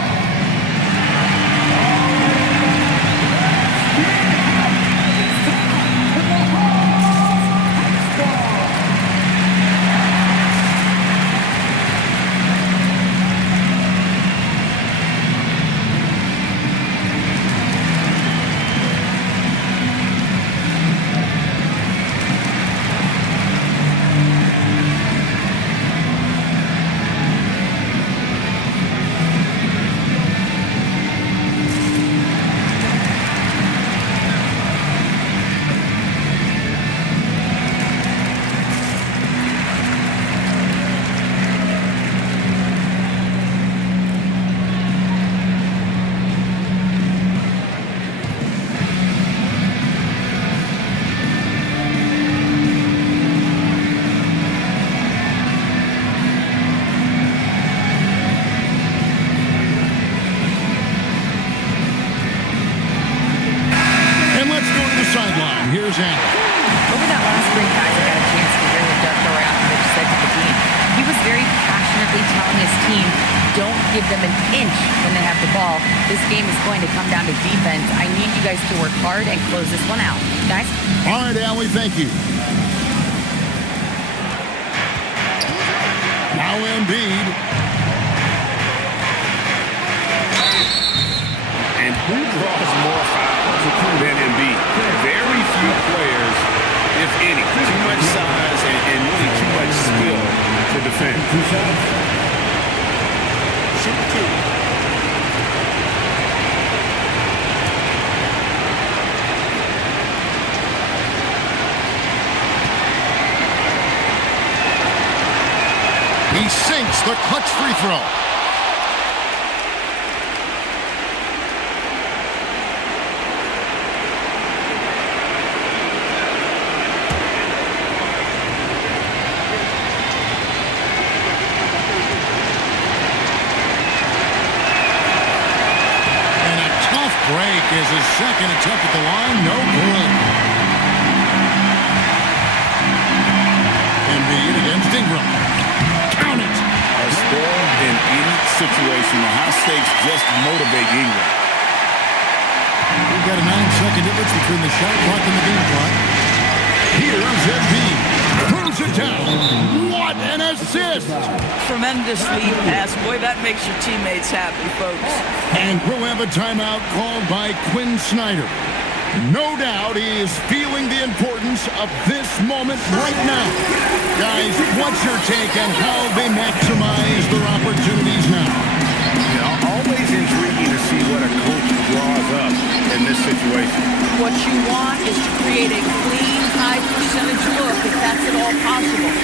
Here's Andy. Over that last break, guys, I got a chance to hear what Darko Rajakovic said to the team. He was very passionately telling his team, don't give them an inch when they have the ball. This game is going to come down to defense. I need you guys to work hard and close this one out. Guys? All right, Allie, thank you. Now Embiid. And who draws more fouls than Embiid? Very few players, if any. Too much size and really too much skill to defend. Shoot 2. He sinks the clutch free throw. Break is his second attempt at the line. No good. Embiid against Ingram. Count it. A score in any situation. The high stakes just motivate England. We've got a 9-second difference between the shot clock and the game clock. Here's Embiid. Throws it down. What an assist! Tremendous lead pass. Boy, that makes your teammates happy, folks. And we'll have a timeout called by Quinn Snyder. No doubt he is feeling the importance of this moment right now. Guys, what's your take on how they maximize their opportunities now? You know, always intriguing to see what a coach draws up in this situation. What you want is to create a clean, high percentage look if that's at all possible.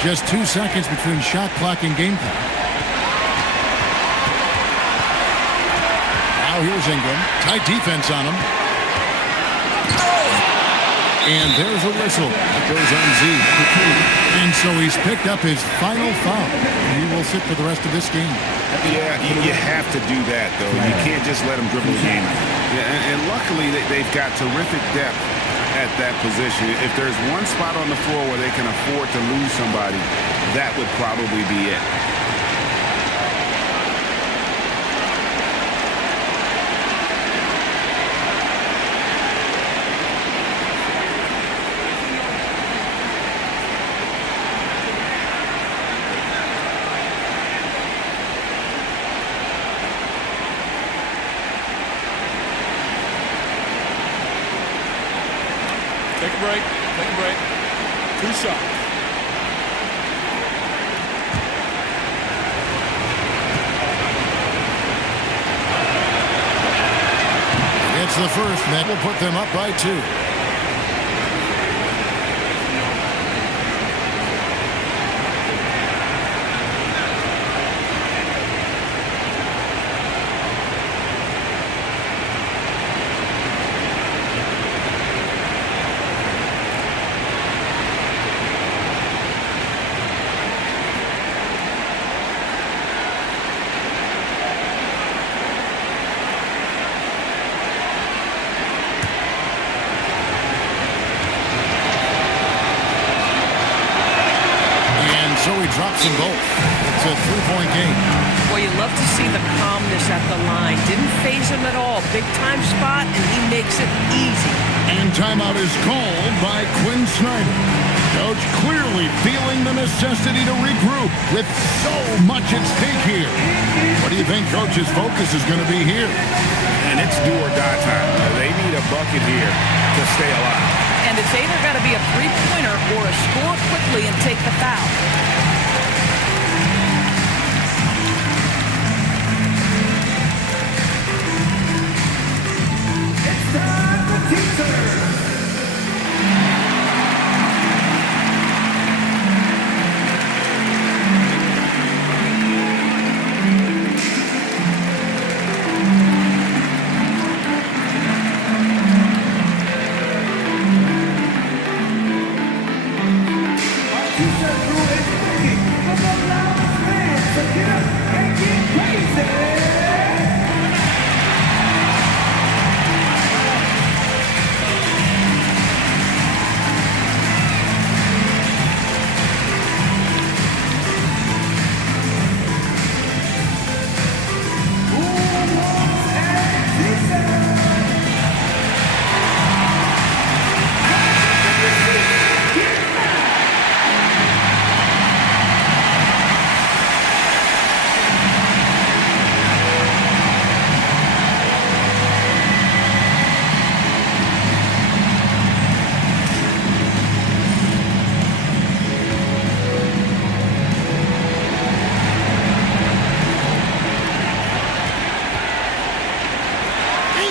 Just 2 seconds between shot clock and game clock. Now here's Ingram. Tight defense on him. And there's a whistle. It goes on Z. And so he's picked up his final foul. He will sit for the rest of this game. Yeah, you have to do that, though. You can't just let him dribble the game. Yeah, and luckily, they've got terrific depth at that position. If there's one spot on the floor where they can afford to lose somebody, that would probably be it. Take a break. Take a break. 2 shots. It's the first, and that will put them up by 2. So he drops them both. It's a 3-point game. Boy, you love to see the calmness at the line. Didn't phase him at all. Big time spot, and he makes it easy. And timeout is called by Quinn Snyder. Coach clearly feeling the necessity to regroup with so much at stake here. What do you think Coach's focus is going to be here? And it's do or die time. They need a bucket here to stay alive. And it's either got to be a three-pointer or a score quickly and take the foul.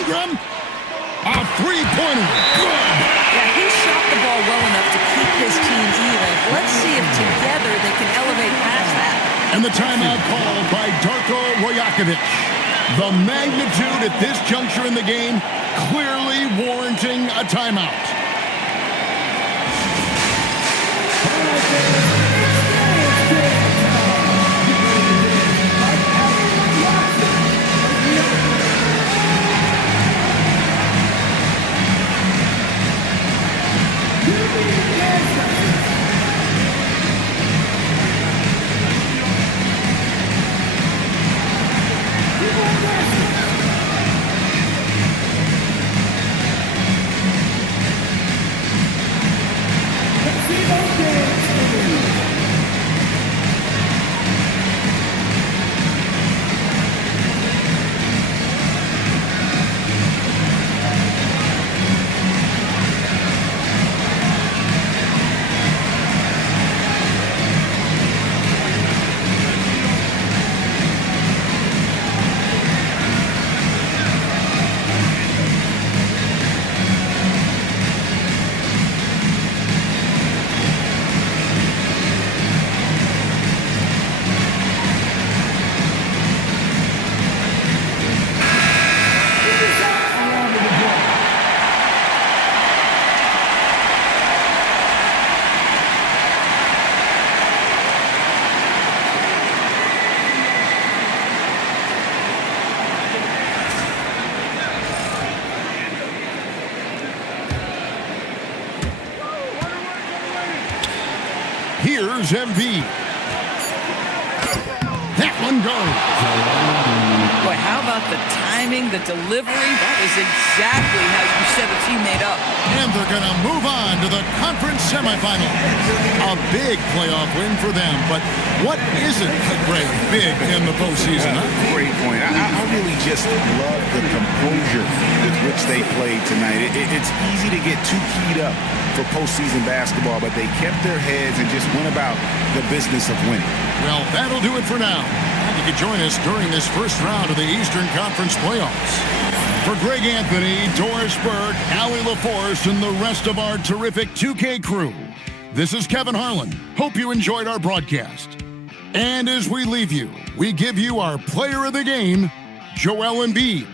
Ingram. A three-pointer. Good. Yeah, he shot the ball well enough to keep his team even. Let's see if together they can elevate past that. And the timeout called by Darko Rajakovic. The magnitude at this juncture in the game clearly warranting a timeout. Here's MV. That one goes. Boy, how about the timing, the delivery? That is exactly how you set a teammate up. And they're going to move on to the conference semifinal. A big playoff win for them, but what isn't a great big in the postseason? Huh? Great point. I really just love the composure with which they played tonight. It's easy to get too keyed up for postseason basketball, but they kept their heads and just went about the business of winning. Well, that'll do it for now. You can join us during this first round of the Eastern Conference playoffs. For Greg Anthony, Doris Burke, Allie LaForce, and the rest of our terrific 2K crew, this is Kevin Harlan. Hope you enjoyed our broadcast. And as we leave you, we give you our player of the game, Joel Embiid.